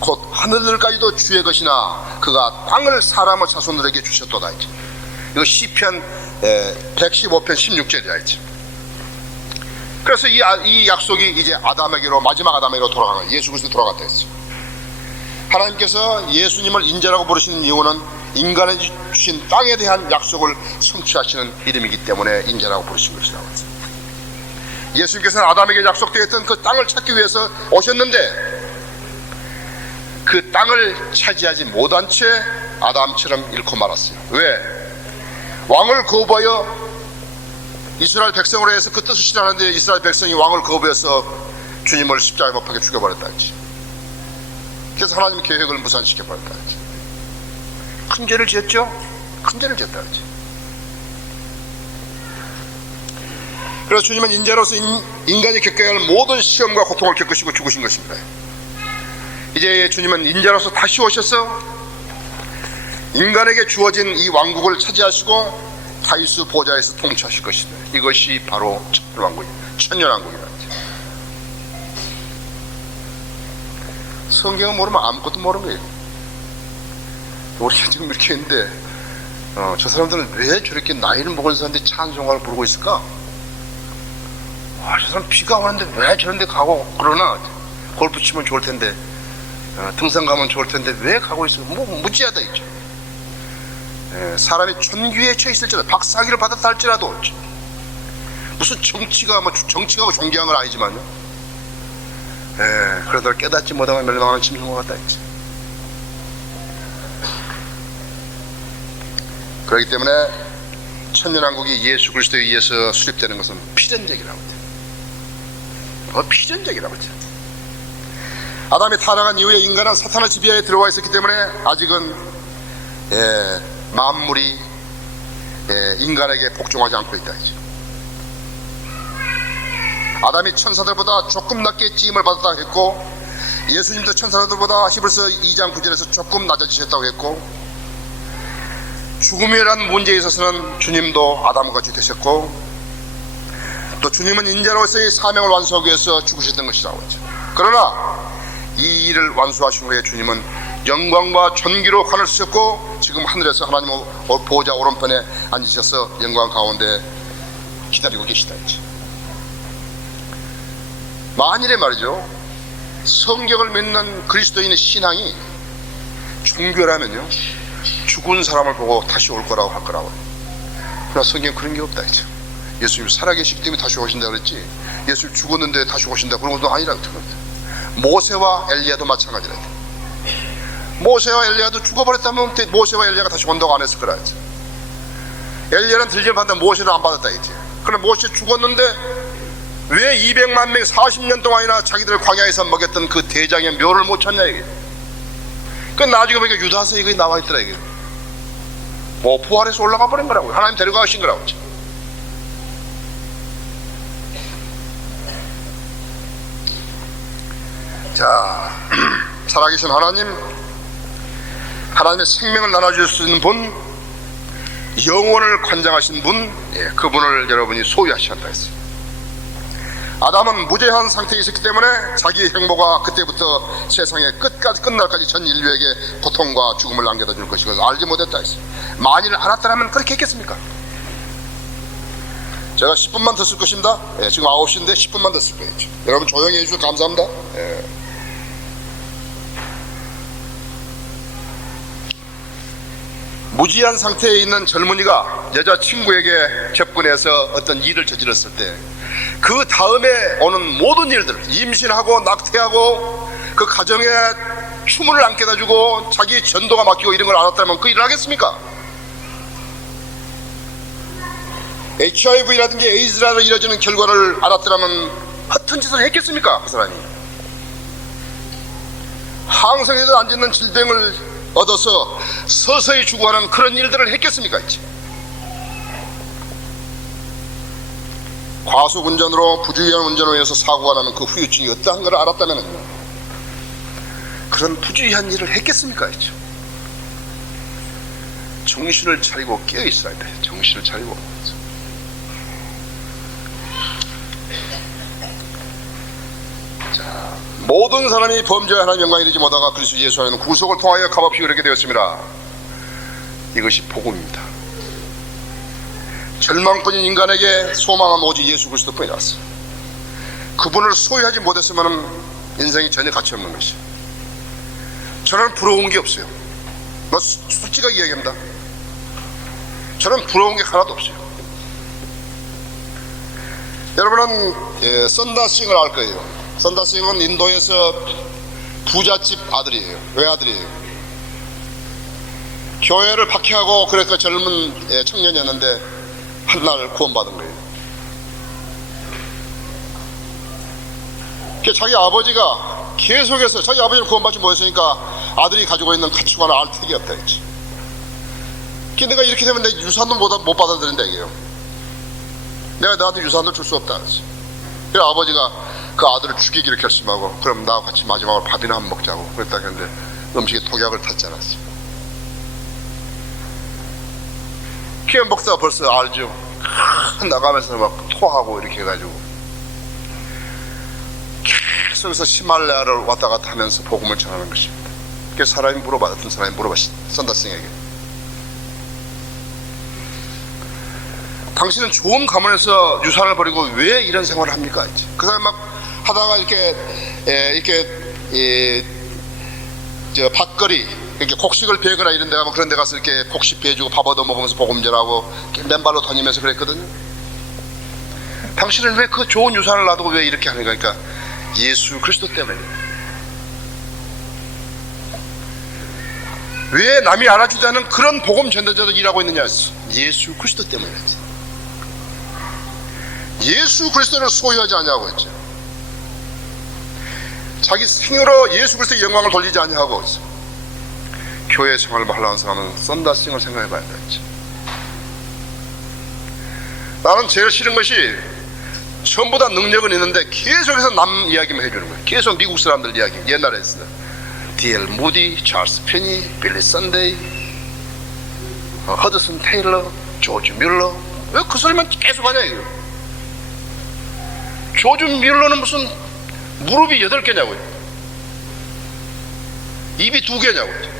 곧 하늘들까지도 주의 것이나 그가 땅을 사람의 자손들에게 주셨도다. 이거 시편 115편 16절이야. 그래서 이 약속이 이제 아담에게로, 마지막 아담에게로 돌아간 거예요. 예수 그리스도 돌아갔다 했어요. 하나님께서 예수님을 인자라고 부르시는 이유는 인간에게 주신 땅에 대한 약속을 성취하시는 이름이기 때문에 인자라고 부르신 것이라고 했어요. 예수님께서는 아담에게 약속되었던 그 땅을 찾기 위해서 오셨는데 그 땅을 차지하지 못한 채 아담처럼 잃고 말았어요. 왜? 왕을 거부하여 이스라엘 백성으로 해서 그 뜻을 실현하는데 이스라엘 백성이 왕을 거부해서 주님을 십자가에 못 박혀 죽여버렸다 했지. 그래서 하나님 계획을 무산시켜버렸다 했지. 큰 죄를 지었죠? 큰 죄를 지었다 했지. 그래서 주님은 인자로서 인간이 겪어야 할 모든 시험과 고통을 겪으시고 죽으신 것입니다. 이제 주님은 인자로서 다시 오셔서 인간에게 주어진 이 왕국을 차지하시고 다윗의 보좌에서 통치하실 것이다. 이것이 바로 천년왕국이다. 천년왕국이다. 성경을 모르면 아무것도 모르는 거예요. 우리가 지금 이렇게 했는데 저 사람들은 왜 저렇게 나이를 먹은 사람들이 찬송가를 부르고 있을까? 저 사람 비가 오는데 왜 저런 데 가고 그러나? 골프 치면 좋을 텐데, 등산 가면 좋을 텐데 왜 가고 있어? 뭐 무지하다 있죠. 사람이 천규에 처해 있을지라도, 박사학위를 받았다 할지라도, 무슨 정치가 존귀한 건 아니지만요, 그러다 깨닫지 못하면 멸망하는 짐승과 같다 했지. 그렇기 때문에 천년왕국이 예수 그리스도에 의해서 수립되는 것은 필연적이라고 해요. 필연적이라고 해요. 아담이 타락한 이후에 인간은 사탄의 지배하에 들어와 있었기 때문에 아직은 만물이 인간에게 복종하지 않고 있다 했죠. 아담이 천사들보다 조금 낮게 지음을 받았다고 했고, 예수님도 천사들보다 히브리서 2장 9절에서 조금 낮아지셨다고 했고, 죽음이라는 문제에 있어서는 주님도 아담과 같이 되셨고, 또 주님은 인자로서의 사명을 완수하기 위해서 죽으셨던 것이라고 했죠. 그러나 이 일을 완수하신 후에 주님은 영광과 존귀로 하늘 쓰셨고, 지금 하늘에서 하나님 보호자 오른편에 앉으셔서 영광 가운데 기다리고 계시다 했죠. 만일에 말이죠, 성경을 믿는 그리스도인의 신앙이 종교라면요, 죽은 사람을 보고 다시 올 거라고 할 거라고. 그러나 성경은 그런 게 없다 했죠. 예수님 살아계시기 때문에 다시 오신다 그랬지, 예수님 죽었는데 다시 오신다 그런 것도 아니라고 했거든. 모세와 엘리야도 마찬가지라 했다. 모세와 엘리야도 죽어버렸다면 모세와 엘리야가 다시 온다고 안 했을 거라 했죠. 엘리야는 들림을 받다 모세는 안 받았다 했지. 그럼 모세 죽었는데 왜 200만 명 40년 동안이나 자기들 광야에서 먹였던 그 대장의 묘를 못 찾냐 이게. 그 나중에 보니까 유다서 이거 나와 있더라 이게. 뭐 부활해서 올라가 버린 거라고요. 하나님 데려가신 거라고. 자, 살아계신 하나님의 생명을 나눠줄 수 있는 분, 영혼을 관장하신 분, 그분을 여러분이 소유하신다 했어요. 아담은 무죄한 상태에 있었기 때문에 자기의 행보가 그때부터 세상의 끝날까지 전 인류에게 고통과 죽음을 남겨다 줄 것이고 알지 못했다 했어요. 만일 알았더라면 그렇게 했겠습니까? 제가 10분만 더 쓸 것입니다. 지금 9시인데 10분만 더 쓸 거예요. 여러분 조용히 해주셔서 감사합니다. 무지한 상태에 있는 젊은이가 여자친구에게 접근해서 어떤 일을 저질렀을 때 그 다음에 오는 모든 일들, 임신하고 낙태하고 그 가정에 추문을 안 깨다주고 자기 전도가 막히고 이런 걸 알았다면 그 일을 하겠습니까? HIV라든지 에이즈라로 이뤄지는 결과를 알았더라면 허튼 짓을 했겠습니까? 그 사람이 항생제도 안 짓는 질병을 얻어서 서서히 죽어가는 그런 일들을 했겠습니까? 이제 과속운전으로 부주의한 운전으로 인해서 사고가 나는 그 후유증이 어떠한 걸 알았다면 그런 부주의한 일을 했겠습니까? 이제 정신을 차리고 깨어 있어야 돼. 정신을 차리고. 자, 모든 사람이 범죄와 하나님 영광에 이르지 못하가 그리스도 예수 안에는 구속을 통하여 값없이 이르게 되었습니다. 이것이 복음입니다. 절망뿐인 인간에게 소망은 오직 예수 그리스도뿐이라서 그분을 소유하지 못했으면 인생이 전혀 가치 없는 것이죠. 저는 부러운 게 없어요. 솔직하게 이야기합니다. 저는 부러운 게 하나도 없어요. 여러분은 썬다싱을 알 거예요. 썬다싱은 인도에서 부잣집 아들이에요. 외아들이에요. 교회를 박해하고 그래서 젊은 청년이었는데 한날 구원받은 거예요. 자기 아버지가 계속해서 자기 아버지를 구원받지 못했으니까 아들이 가지고 있는 가치관을 알 택이 없다 했지. 내가 이렇게 되면 내 유산도 못 받아들인다 이게요. 내가 나한테 유산도 줄 수 없다 했지. 그래서 아버지가 그 아들을 죽이기를 결심하고 그럼 나와 같이 마지막으로 밥이나 한번 먹자고 그랬다 했는데 음식에 독약을 탔지 않았어. 피해 먹다가 벌써 알죠. 나가면서 막 토하고 이렇게 해가지고 계속해서 히말라야를 왔다 갔다 하면서 복음을 전하는 것입니다. 그래서 어떤 사람이 물어봤어. 썬다싱에게 당신은 좋은 가문에서 유산을 버리고 왜 이런 생활을 합니까? 그 사람이 막 하다가 이렇게 밭거리 이렇게 곡식을 베거나 이런 데 가면 그런 데 가서 이렇게 곡식 베주고 밥 얻어 먹으면서 복음 전하고 맨발로 다니면서 그랬거든요. 당신은 왜 그 좋은 유산을 놔두고 왜 이렇게 하는 거니까 예수 그리스도 때문에. 왜 남이 알아주지 않은 그런 복음 전도자들 일하고 있느냐? 예수 그리스도 때문이었지. 예수 그리스도를 소유하지 않냐고 했죠. 자기 생으로 예수 그리스도의 영광을 돌리지 않냐고 했죠. 교회 생활을 하려는 사람은 썬다싱을 생각해 봐야 되겠지. 나는 제일 싫은 것이 전부 다 능력은 있는데 계속해서 남 이야기만 해주는 거예요. 계속 미국 사람들 이야기. 옛날에 했어요. D.L. 무디, 찰스 피니, 빌리 선데이, 허드슨 테일러, 조지 뮬러. 왜 그 소리만 계속 하냐 이거. 조지 뮬러는 무슨 무릎이 8개냐고요. 입이 2개냐고요.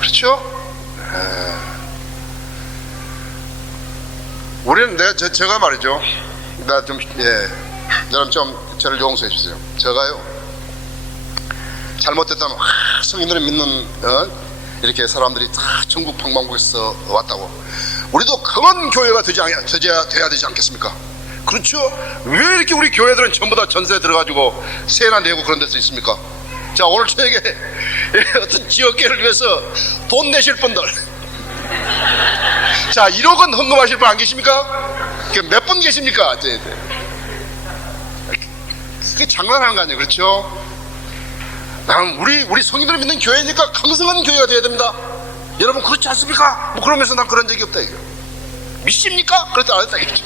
그렇죠? 우리는 제가 말이죠. 여러분 좀 저를 용서해 주세요. 제가요 잘못됐다면 성인들을 믿는 이렇게 사람들이 다 전국 방방곡에서 왔다고 우리도 그런 교회가 돼야 되지 않겠습니까? 그렇죠? 왜 이렇게 우리 교회들은 전부 다 전세에 들어가지고 세나 내고 그런 데서 있습니까? 자, 오늘 저에게 어떤 지역계를 위해서 돈 내실 분들, 자 1억원 헌금하실 분 안 계십니까? 몇 분 계십니까? 그게 장난하는 거 아니에요, 그렇죠? 우리 성인들을 믿는 교회니까 강성한 교회가 돼야 됩니다. 여러분 그렇지 않습니까? 뭐 그러면서 난 그런 적이 없다 이거. 믿습니까? 그렇지 않았다 이거죠.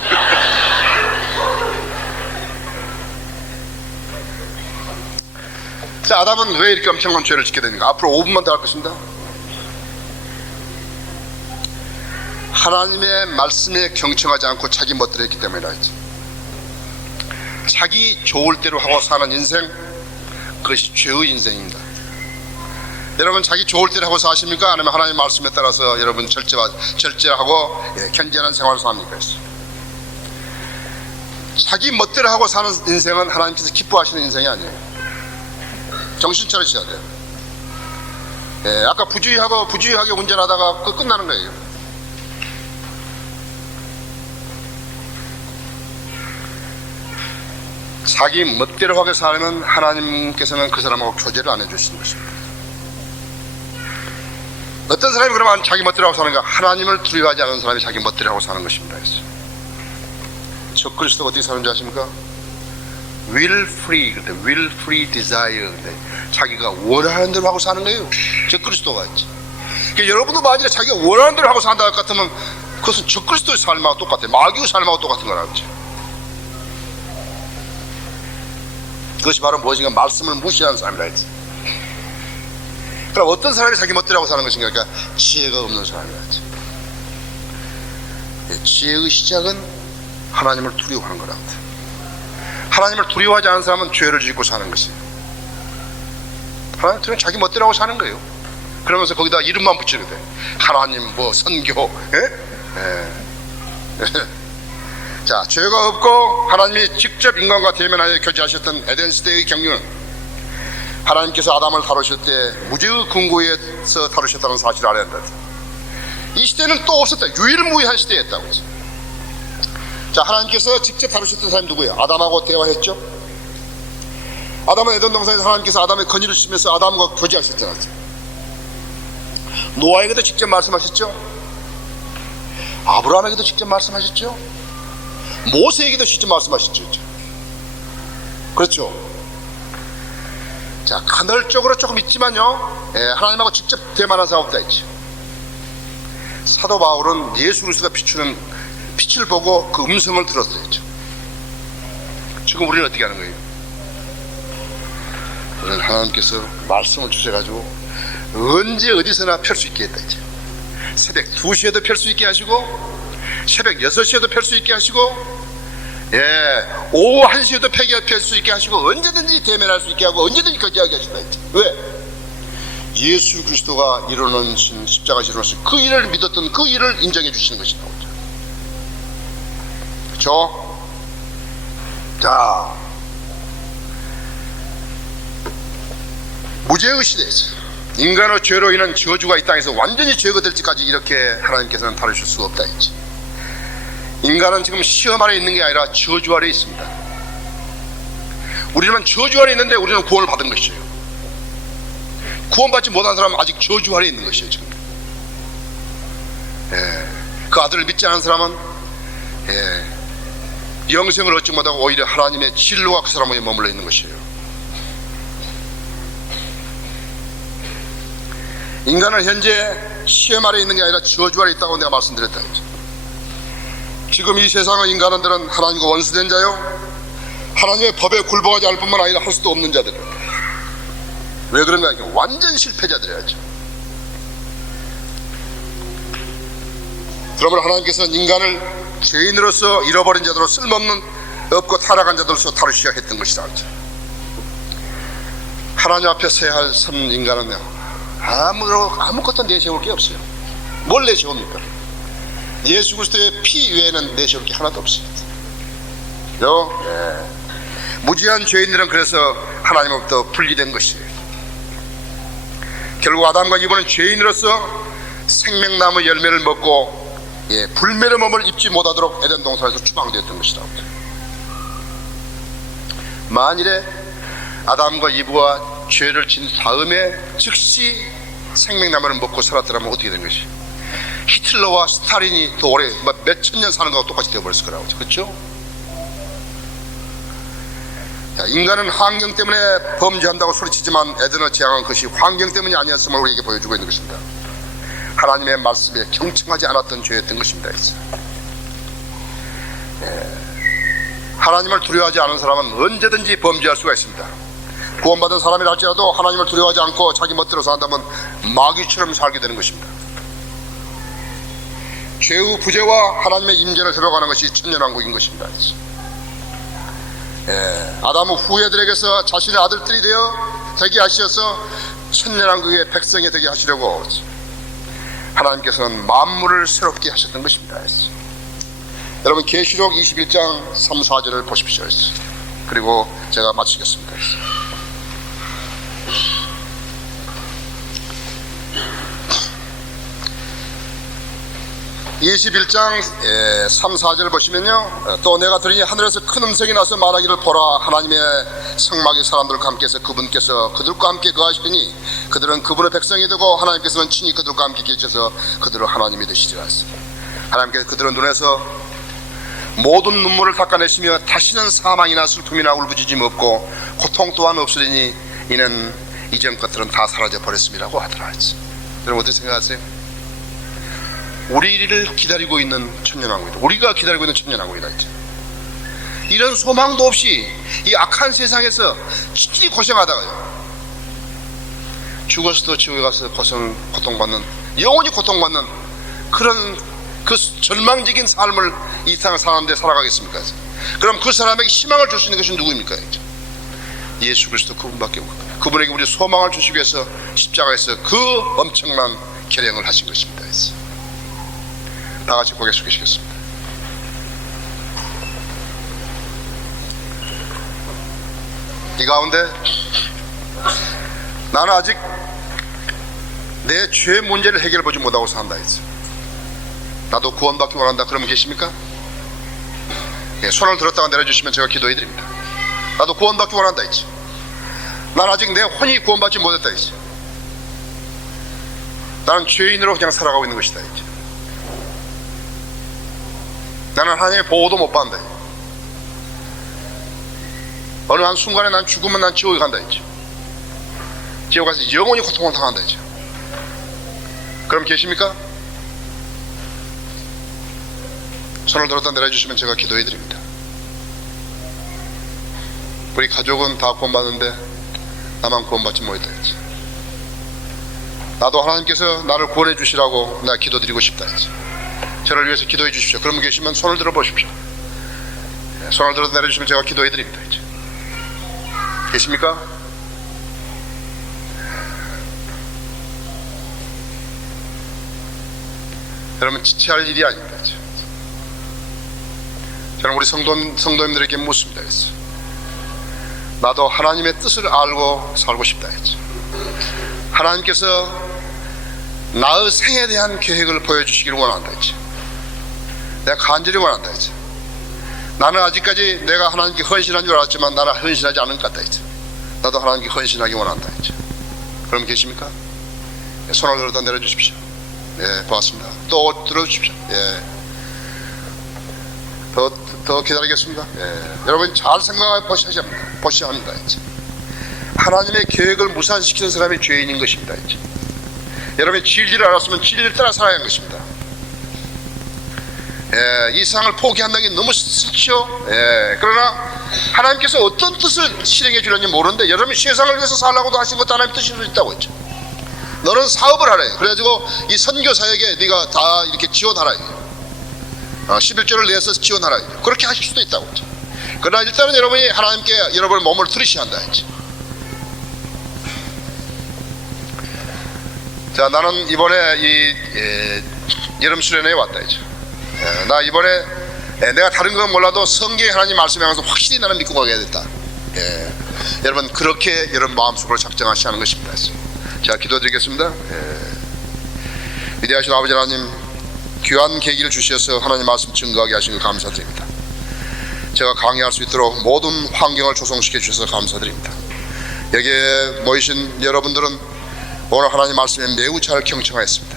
자, 아담은 왜 이렇게 엄청난 죄를 짓게 되는가? 앞으로 5분만 더 할 것입니다. 하나님의 말씀에 경청하지 않고 자기 멋대로 했기 때문이라 했지. 자기 좋을 대로 하고 사는 인생, 그것이 죄의 인생입니다. 여러분 자기 좋을 대로 하고 사십니까? 아니면 하나님의 말씀에 따라서 여러분 절제하고 견제하는 생활을 삽니까? 자기 멋대로 하고 사는 인생은 하나님께서 기뻐하시는 인생이 아니에요. 정신 차리셔야 돼요. 아까 부주의하게 운전하다가 끝나는 거예요. 자기 멋대로 하게 살면 하나님께서는 그 사람하고 교제를 안 해주시는 것입니다. 어떤 사람이 그러면 자기 멋대로 하고 사는가? 하나님을 두려워하지 않은 사람이 자기 멋대로 하고 사는 것입니다. 적그리스도가 어떻게 사는지 아십니까? will free desire. 자기가 원하는 대로 하고 사는 거예요. 적그리스도가 있지. 그러니까 여러분도 만약에 자기가 원하는 대로 하고 산다 같으면 그것은 적그리스도의 삶하고 똑같아요. 마귀의 삶하고 똑같은 거라고죠. 그것이 바로 무엇인가? 말씀을 무시하는 삶이라 했지. 그럼 어떤 사람이 자기 멋대로 하고 사는 것인가? 그러니까 지혜가 없는 사람이라 했지. 지혜의 시작은 하나님을 두려워하는 거랍니다. 하나님을 두려워하지 않은 사람은 죄를 짓고 사는 것이에요. 하나님 자기 멋대로 하고 사는 거예요. 그러면서 거기다 이름만 붙이는 돼. 하나님 선교. 자, 죄가 없고 하나님이 직접 인간과 대면하여 교제하셨던 에덴 시대의 경륜은 하나님께서 아담을 다루실 때 무지의 궁고에서 다루셨다는 사실을 알아야 한다. 이 시대는 또 없었다. 유일무이한 시대였다고 했죠. 자, 하나님께서 직접 다루셨던 사람이 누구예요? 아담하고 대화했죠. 아담은 에덴 동산에서 하나님께서 아담의 건의를 주시면서 아담과 교제하셨잖아요. 노아에게도 직접 말씀하셨죠. 아브라함에게도 직접 말씀하셨죠. 모세에게도 직접 말씀하셨죠. 그렇죠. 자, 간헐적으로 조금 있지만요, 하나님하고 직접 대만한 사람 없다 했죠. 사도 바울은 예수 그리스도가 비추는 빛을 보고 그 음성을 들었어요. 지금 우리는 어떻게 하는 거예요? 우리는 하나님께서 말씀을 주셔가지고 언제 어디서나 펼 수 있게 했다 했죠. 새벽 2시에도 펼 수 있게 하시고 새벽 6시에도 펼 수 있게 하시고 오후 1시에도 펼 수 있게 하시고 언제든지 대면할 수 있게 하고 언제든지 거지하게 하신다 했죠. 왜? 예수 그리스도가 이루어놓으신 십자가에서 이루어놓으신 그 일을 믿었던 그 일을 인정해 주시는 것이다. 그렇죠? 자, 무죄의 시대에서 인간의 죄로 인한 저주가 이 땅에서 완전히 제거될 때까지 이렇게 하나님께서는 다루실 수가 없다 했지. 인간은 지금 시험 아래 있는 게 아니라 저주 아래 있습니다. 우리는 저주 아래 있는데 우리는 구원을 받은 것이에요. 구원받지 못한 사람은 아직 저주 아래 있는 것이에요. 지금 그 아들을 믿지 않은 사람은 영생을 얻지 못하고 오히려 하나님의 진로가 그 사람에게 머물러 있는 것이에요. 인간은 현재 시험 아래 있는 게 아니라 저주 아래 있다고 내가 말씀드렸다. 지금 이 세상의 인간들은 하나님과 원수된 자요, 하나님의 법에 굴복하지 않을 뿐만 아니라 할 수도 없는 자들. 왜 그런가? 완전 실패자들이야죠. 그러므로 하나님께서는 인간을 죄인으로서 잃어버린 자들로 쓸모없는 없고 타락한 자들로서 다루시려 했던 것이다. 하나님 앞에 서야 할 선 인간은 아무것도 내세울 게 없어요. 뭘 내세웁니까? 예수 그리스도의 피 외에는 내세울 게 하나도 없어요. 무지한 죄인들은 그래서 하나님으로부터 분리된 것이에요. 결국 아담과 이브는 죄인으로서 생명나무 열매를 먹고 불멸의 몸을 입지 못하도록 에덴 동산에서 추방되었던 것이다. 만일에 아담과 이브가 죄를 진 다음에 즉시 생명나무를 먹고 살았더라면 어떻게 된 것이? 히틀러와 스탈린이 더 오래 몇 천 년 사는 거하고 똑같이 되어버렸을 거라고. 그렇죠? 인간은 환경 때문에 범죄한다고 소리치지만 에덴의 재앙은 그것이 환경 때문이 아니었음을 우리에게 보여주고 있는 것입니다. 하나님의 말씀에 경청하지 않았던 죄였던 것입니다. 하나님을 두려워하지 않은 사람은 언제든지 범죄할 수가 있습니다. 구원받은 사람이라 할지라도 하나님을 두려워하지 않고 자기 멋대로 산다면 마귀처럼 살게 되는 것입니다. 죄의 부재와 하나님의 임재를 회복하는 것이 천년왕국인 것입니다. 아담의 후예들에게서 자신의 아들들이 되게 하셔서 천년왕국의 백성이 되게 하시려고 하나님께서는 만물을 새롭게 하셨던 것입니다. 여러분 계시록 21장 3, 4절을 보십시오. 그리고 제가 마치겠습니다. 21장 3, 4절 보시면요, 또 내가 들으니 하늘에서 큰 음성이 나서 말하기를 보라, 하나님의 성막의 사람들과 함께해서 그분께서 그들과 함께 거하시더니 그들은 그분의 백성이 되고 하나님께서는 친히 그들과 함께 계셔서 그들은 하나님이 되시리라 했습니다. 하나님께서 그들의 눈에서 모든 눈물을 닦아내시며 다시는 사망이나 슬픔이나 울부짖음 없고 고통 또한 없으리니 이는 이전 것들은 다 사라져 버렸음이라고 하더라 했지. 여러분 어떻게 생각하세요? 우리를 기다리고 있는 천년왕국이다. 우리가 기다리고 있는 천년왕국이다. 이런 소망도 없이 이 악한 세상에서 진실이 고생하다가요, 죽어서도 지옥에 가서 고통받는, 영원히 고통받는 그런 그 절망적인 삶을 이 세상 사람들이 살아가겠습니까? 그럼 그 사람에게 희망을 줄 수 있는 것이 누구입니까? 예수 그리스도 그분밖에 없고, 그분에게 우리 소망을 주시기 위해서 십자가에서 그 엄청난 계량을 하신 것입니다. 다 같이 고개 숙이시겠습니다. 이 가운데 나는 아직 내 죄 문제를 해결해 보지 못하고 산다 했어. 나도 구원받기 원한다. 그러면 계십니까? 네, 손을 들었다가 내려주시면 제가 기도해 드립니다. 나도 구원받기 원한다 했지. 난 아직 내 혼이 구원받지 못했다 했지. 나는 죄인으로 그냥 살아가고 있는 것이다 했지. 나는 하나님의 보호도 못 받는다. 어느 한 순간에 난 죽으면 난 지옥에 간다 했지. 지옥 가서 영원히 고통을 당한다 했지. 그럼 계십니까? 손을 들었다 내려주시면 제가 기도해 드립니다. 우리 가족은 다 구원받는데 나만 구원받지 못했다 했지. 나도 하나님께서 나를 구원해 주시라고 내가 기도드리고 싶다 했지. 저를 위해서 기도해 주십시오. 그러면 계시면 손을 들어 보십시오. 손을 들어 내려주시면 제가 기도해 드립니다. 이제. 계십니까? 여러분 지체할 일이 아닙니다. 이제. 저는 우리 성도님들에게 묻습니다. 이제. 나도 하나님의 뜻을 알고 살고 싶다 했죠. 하나님께서 나의 생에 대한 계획을 보여주시기를 원한다 했죠. 내가 간절히 원한다 했죠. 나는 아직까지 내가 하나님께 헌신한 줄 알았지만 나는 헌신하지 않은 것 같다 했죠. 나도 하나님께 헌신하기 원한다 했죠. 그럼 계십니까? 네, 손을 들어다 내려주십시오. 네, 고맙습니다. 또 들어주십시오. 네. 더 기다리겠습니다. 네. 여러분 잘 생각해 보셔야 합니다. 이제. 하나님의 계획을 무산시키는 사람이 죄인인 것입니다. 이제. 여러분이 진리를 알았으면 진리를 따라 살아야 하는 것입니다. 이 세상을 포기한다는 게 너무 싫죠. 그러나 하나님께서 어떤 뜻을 실행해 주려는지 모르는데 여러분이 세상을 위해서 살라고도 하신 것도 하나님의 뜻일 수 있다고 했죠. 너는 사업을 하래. 그래가지고 이 선교사에게 네가 다 이렇게 지원하라. 11조를 내서 지원하라. 그렇게 하실 수도 있다고 했죠. 그러나 일단은 여러분이 하나님께 여러분의 몸을 들이셔야 한다 했죠. 자, 나는 이번에 이 여름 수련회에 왔다 했죠. 나 이번에 내가 다른 건 몰라도 성경에 하나님 말씀에 항상 확실히 나는 믿고 가게 됐다. 여러분 그렇게 여러분 마음속으로 작정하셔야 하는 것입니다. 자, 기도드리겠습니다. 위대하신 아버지 하나님, 귀한 계기를 주셔서 하나님 말씀 증거하게 하신 것 감사드립니다. 제가 강의할 수 있도록 모든 환경을 조성시켜 주셔서 감사드립니다. 여기에 모이신 여러분들은 오늘 하나님 말씀에 매우 잘 경청하였습니다.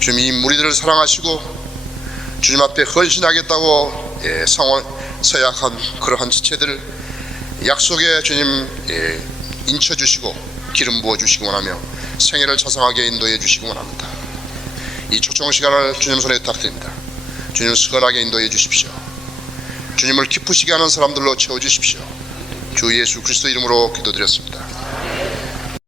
주님 이 무리들을 사랑하시고 주님 앞에 헌신하겠다고 서약한 그러한 지체들을 약속에 주님 인쳐주시고 기름 부어주시기 원하며 생애를 자상하게 인도해 주시기 원합니다. 이 초청 시간을 주님 손에 부탁드립니다. 주님 선하게 인도해 주십시오. 주님을 기쁘시게 하는 사람들로 채워주십시오. 주 예수 그리스도 이름으로 기도드렸습니다.